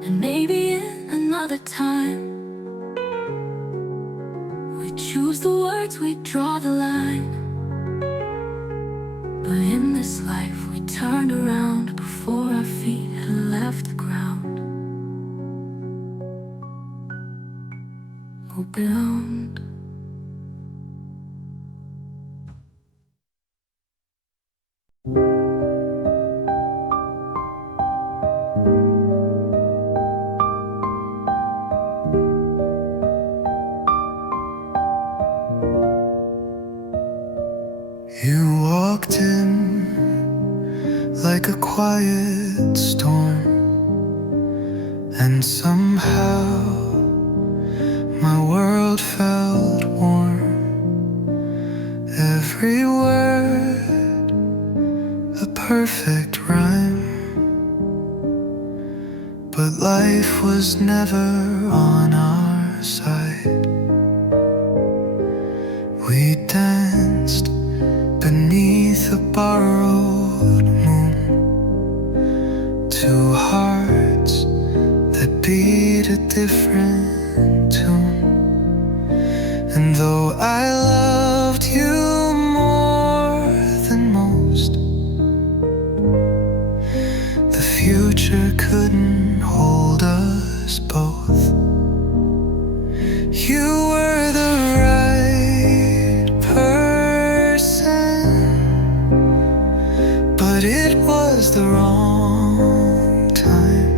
And maybe in another time, we choose the words, we draw the line. But in this life we turned around before our feet had left the ground. Oh, ground. You walked in like a quiet storm, and somehow my world felt warm. Every word a perfect rhyme, but life was never on our side. We danced beneath a borrowed moon, two hearts that beat a different tune. And though I loved you more than most, the future couldn't hold us both. You were the right person, but it was the wrong time.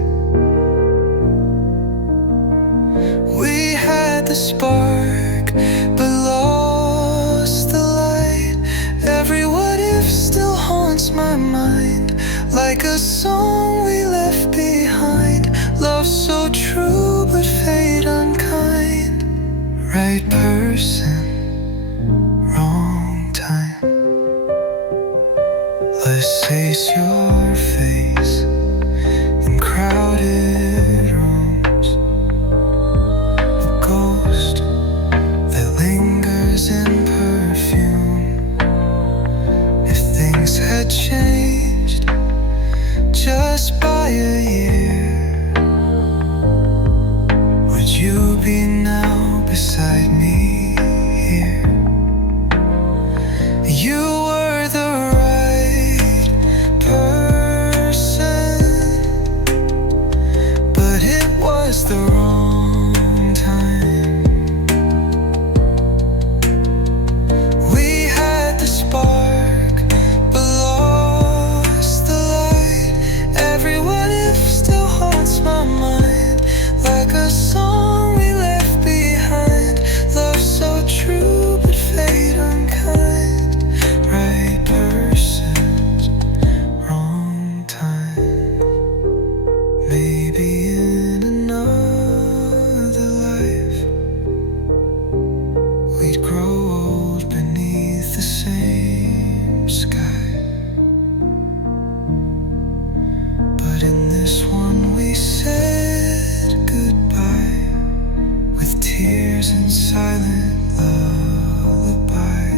We had the spark, but lost the light. Every what if still haunts my mind, like a song we left behind. Love so true, but fate unkind. Right person, wrong time. Let's face your face in crowded rooms. A ghost that lingers in perfume. If things had changed just by a year, would you be now beside me here? You were the right person, but it was the wrong time. We had the spark, but lost the light. Every what if still haunts my mind, like a song we left behind. Love so true, but fate unkind. Right person, wrong time. Maybe in another life we'd grow old beneath the same sky. But in this one we said goodbye, with tears and silent lullaby.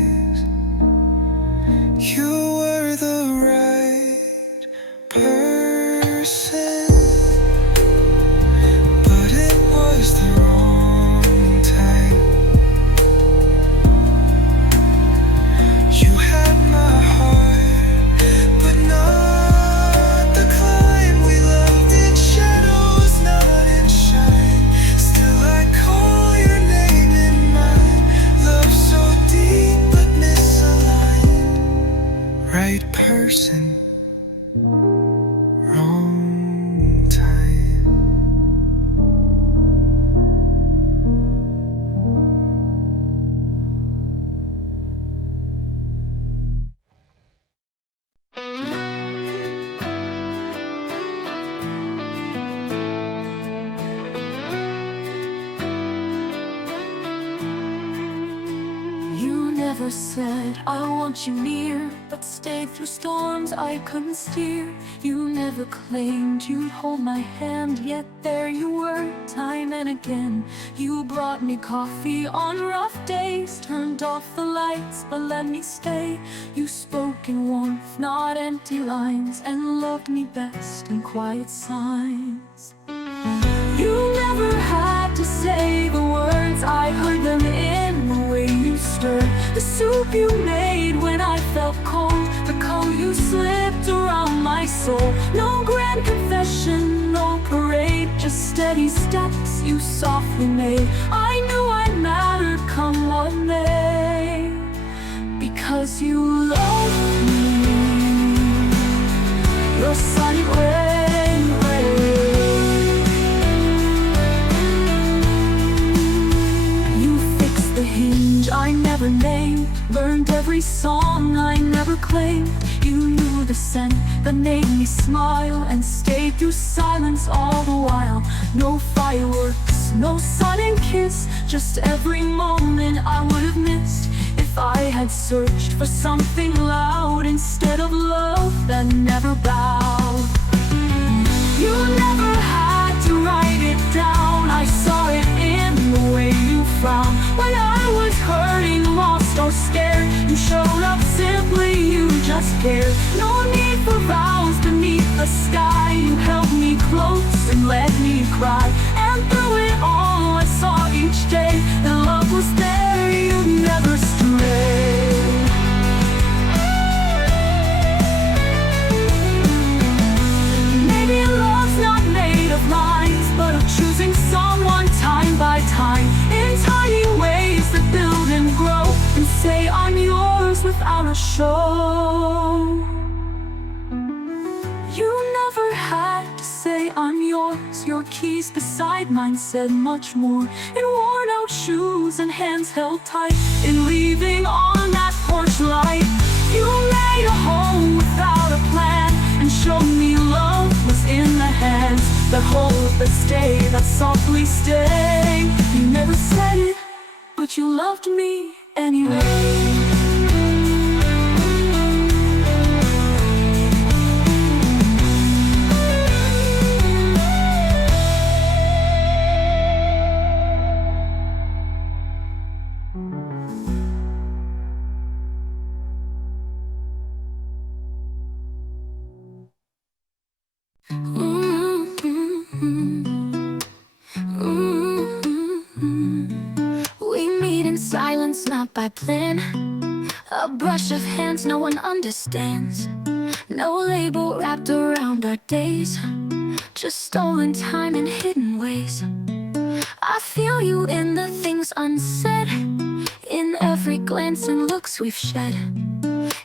person, wrong time. You never said, I want you near, but stayed through storms I couldn't steer. You never claimed you'd hold my hand, yet there you were, time and again. You brought me coffee on rough days, turned off the lights, but let me stay. You spoke in warmth, not empty lines, and loved me best in quiet signs. You never had to say the words, I heard them in the way you stirred the soup you made when I felt cold, the coat you slipped around my soul. No grand confession, no parade, just steady steps you softly made. I knew I mattered come what may, because you loved me. Your sunny rain, the hinge I never named, burned every song I never claimed. You knew the scent that made me smile, and stayed through silence all the while. No fireworks, no sudden kiss, just every moment I would have missed if I had searched for something loud instead of love that never bowed. You never had to write it down, I saw it in the way you frowned. When I was hurting, lost or scared, you showed up simply, you just cared. No need for vows beneath the sky, you held me close and let me cry. And through it all I saw each day that love was there, you'd never stray. Maybe love's not made of lines, but of choosing someone time by time, in tiny ways that build and grow, and say I'm yours without a show. You never had to say I'm yours, your keys beside mine said much more. In worn out shoes and hands held tight, in leaving on that porch light. You made a home without a plan, and showed me love was in the hands that hold, that stay, that softly stay. You never said it, but you loved me anyway. We meet in silence, not by plan. A brush of hands no one understands. No label wrapped around our days, just stolen time in hidden ways. I feel you in the things unsaid, in every glance and looks we've shed.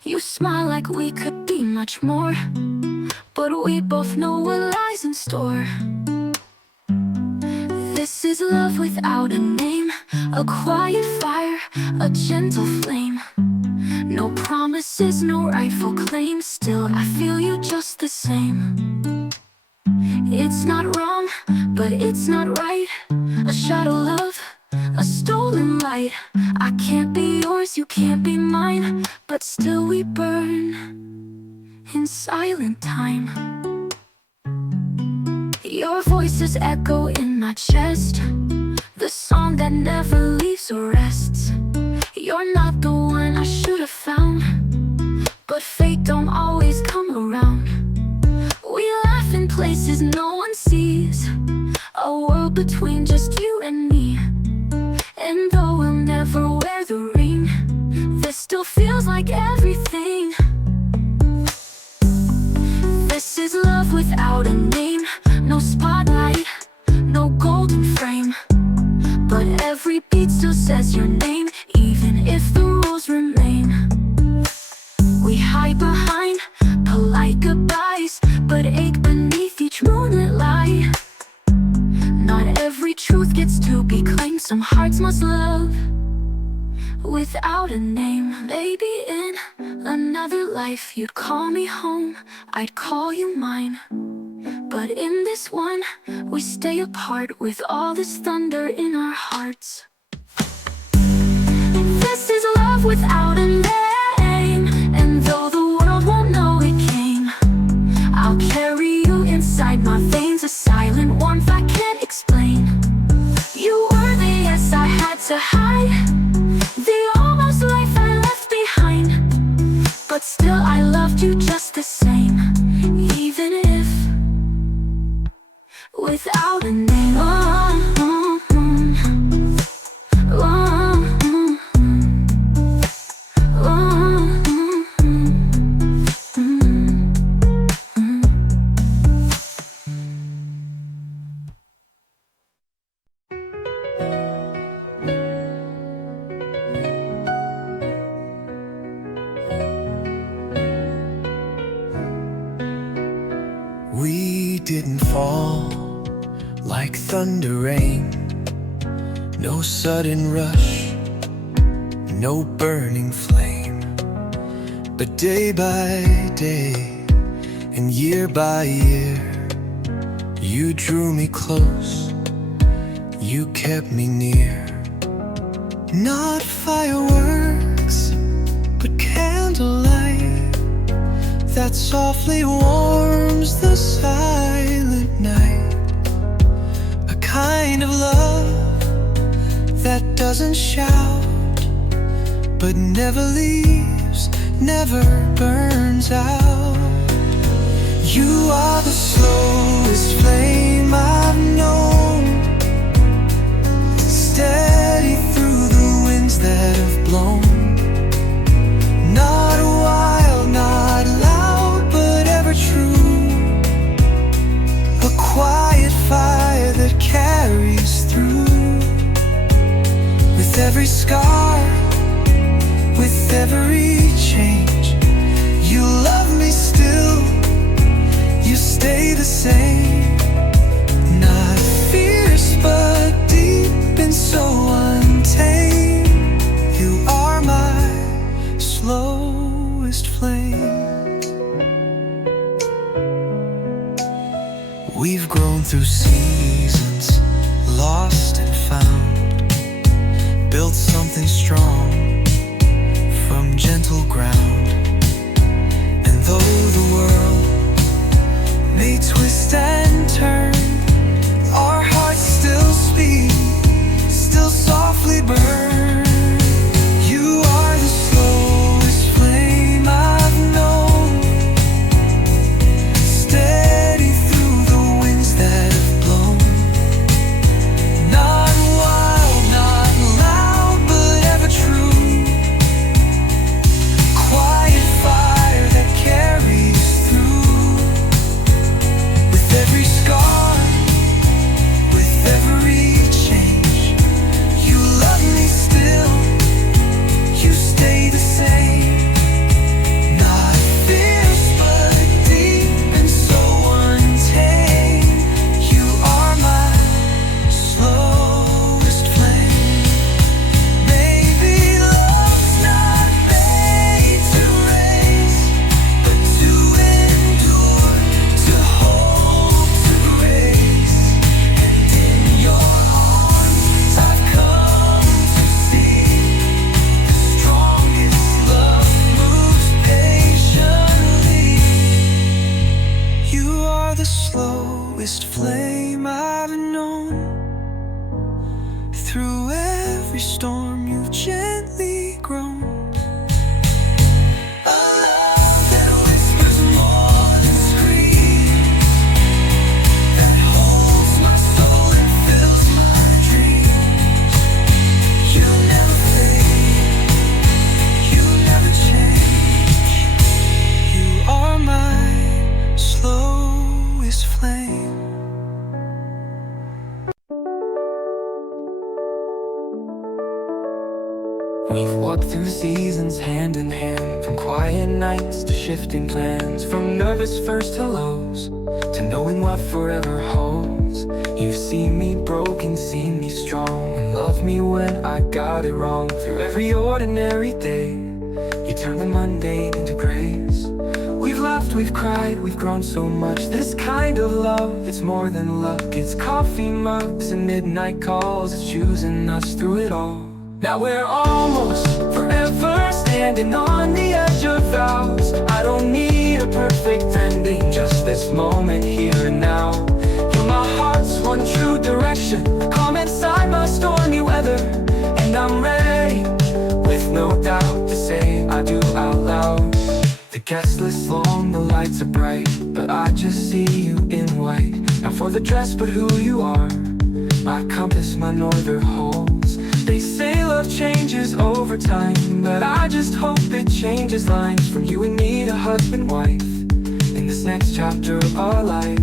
You smile like we could be much more, but we both know what lies in store. This is love without a name, a quiet fire, a gentle flame. No promises, no rightful claim, still I feel you just the same. It's not wrong, but it's not right. A shadow love, a stolen light. I can't be yours, you can't be mine, but still we burn in silent time. Your voices echo in my chest, the song that never leaves or rests. You're not the one I should have found, but fate don't always come around. We laugh in places no one sees, a world between just you and me. And though we'll never wear the ring, this still feels like everything. This is love without a name, no spotlight, no golden frame, but every beat still says your name, even if the rules remain. We hide behind without a name. Maybe in another life you'd call me home, I'd call you mine. But in this one, we stay apart with all this thunder in our hearts. This is love without a name, and though the world won't know it came, I'll carry you inside my veins, a silent warmth I can't explain. You were the yes I had to hide, the almost life I left behind. But still I loved you just the same, even if without a name. Oh, oh, oh, oh, oh, We didn't fall like thunder rain, no sudden rush, no burning flame. But day by day and year by year, you drew me close, you kept me near. Not fireworks, but candlelight that softly warms the silent night. A kind of love that doesn't shout, but never leaves, never burns out. You are the slowest flame I've known, steady through the winds that have blown. Not wild, not loud, but ever true. A quiet fire that carries through. With every scar, with every change, you love me still, you stay the same. Not fierce, but deep and so untamed. We've walked through seasons hand in hand, from quiet nights to shifting plans, from nervous first hellos to knowing what forever holds. You've seen me broken, seen me strong, and loved me when I got it wrong. Through every ordinary day, you turn the mundane into grace. We've laughed, we've cried, we've grown so much. This kind of love, it's more than luck. It's coffee mugs and midnight calls. It's choosing us through it all. Now we're almost forever, standing on the edge of vows. I don't need a perfect ending, just this moment here and now. You're my heart's one true direction, calm inside my stormy weather. And I'm ready, with no doubt, to say I do out loud. The guest list's long, the lights are bright, but I just see you in white. Not for the dress, but who you are, my compass, my northern holes. They say love changes over time, but I just hope it changes lines from you and me to husband-wife in this next chapter of our life.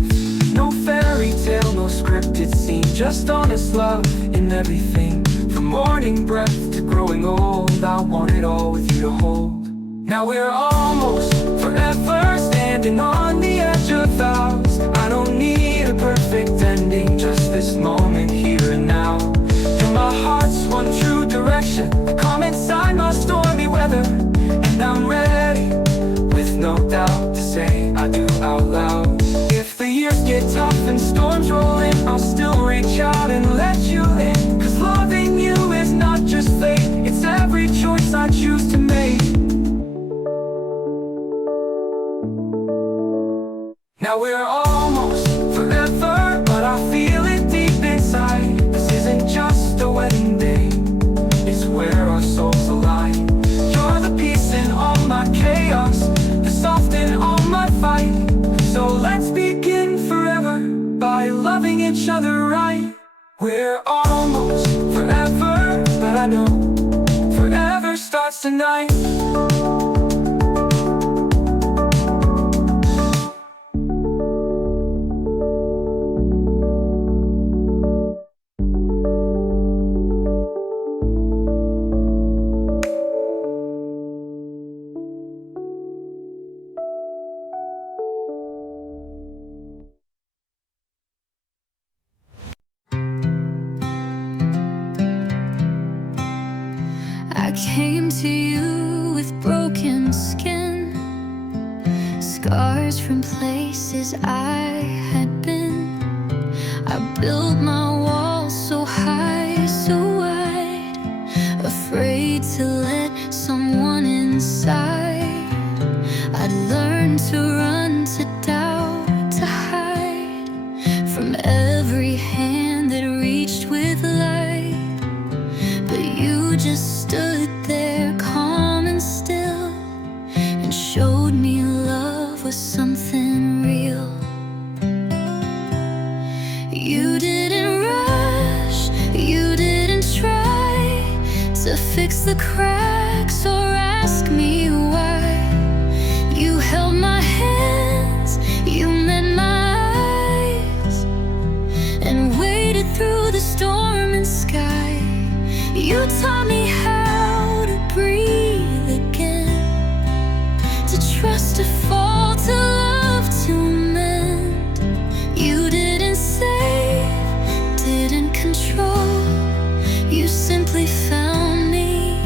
No fairy tale, no scripted scene, just honest love in everything. From morning breath to growing old, I want it all with you to hold. Now we're almost forever, standing on the edge of vows. I don't need a perfect ending, just this moment here and now. You're my heart's one true direction, calm inside my stormy weather. And I'm ready, with no doubt, to say I do out loud. If the years get tough and storms roll in, I'll still reach out and let you in. Cause loving you is not just fate, it's every choice I choose to make. Now we're almost forever, but I feel it deep inside. This isn't just a wedding day, it's where our souls align. You're the peace in all my chaos, the soft in all my fight. So let's begin forever by loving each other right. We're almost forever, but I know forever starts tonight. I came to you with broken skin, scars from places I had been. I built my walls so high, so wide, afraid to let someone inside. I'd learned to run, to doubt, to hide from every hand that reached with light. But you just stood there calm and still, and showed me love was something real. You didn't rush, you didn't try to fix the cracks or ask me why. You held my hands, you met my eyes, and waited through the storm and sky. You taught me how to breathe again, to trust, to fall, to love, to mend. You didn't save, didn't control, you simply found me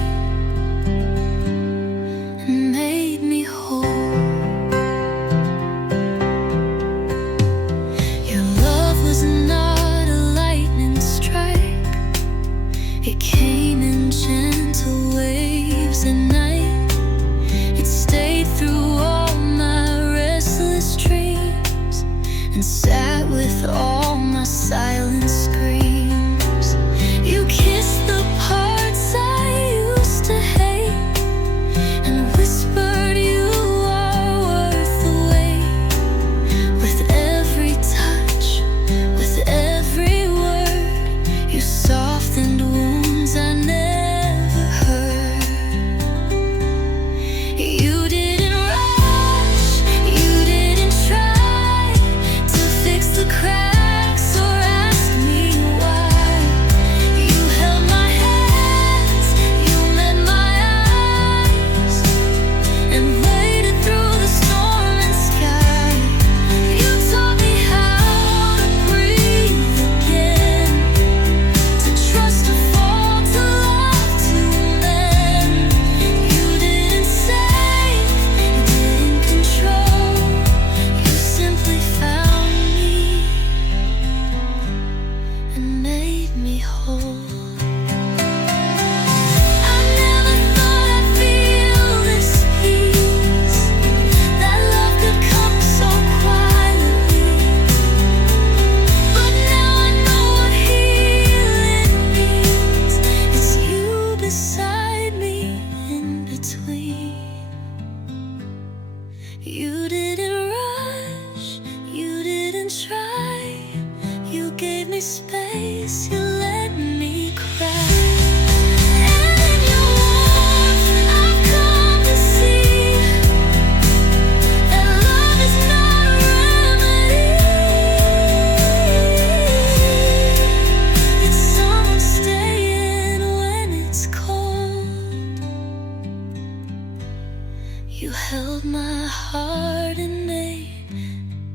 You held my heart and made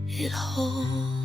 it whole.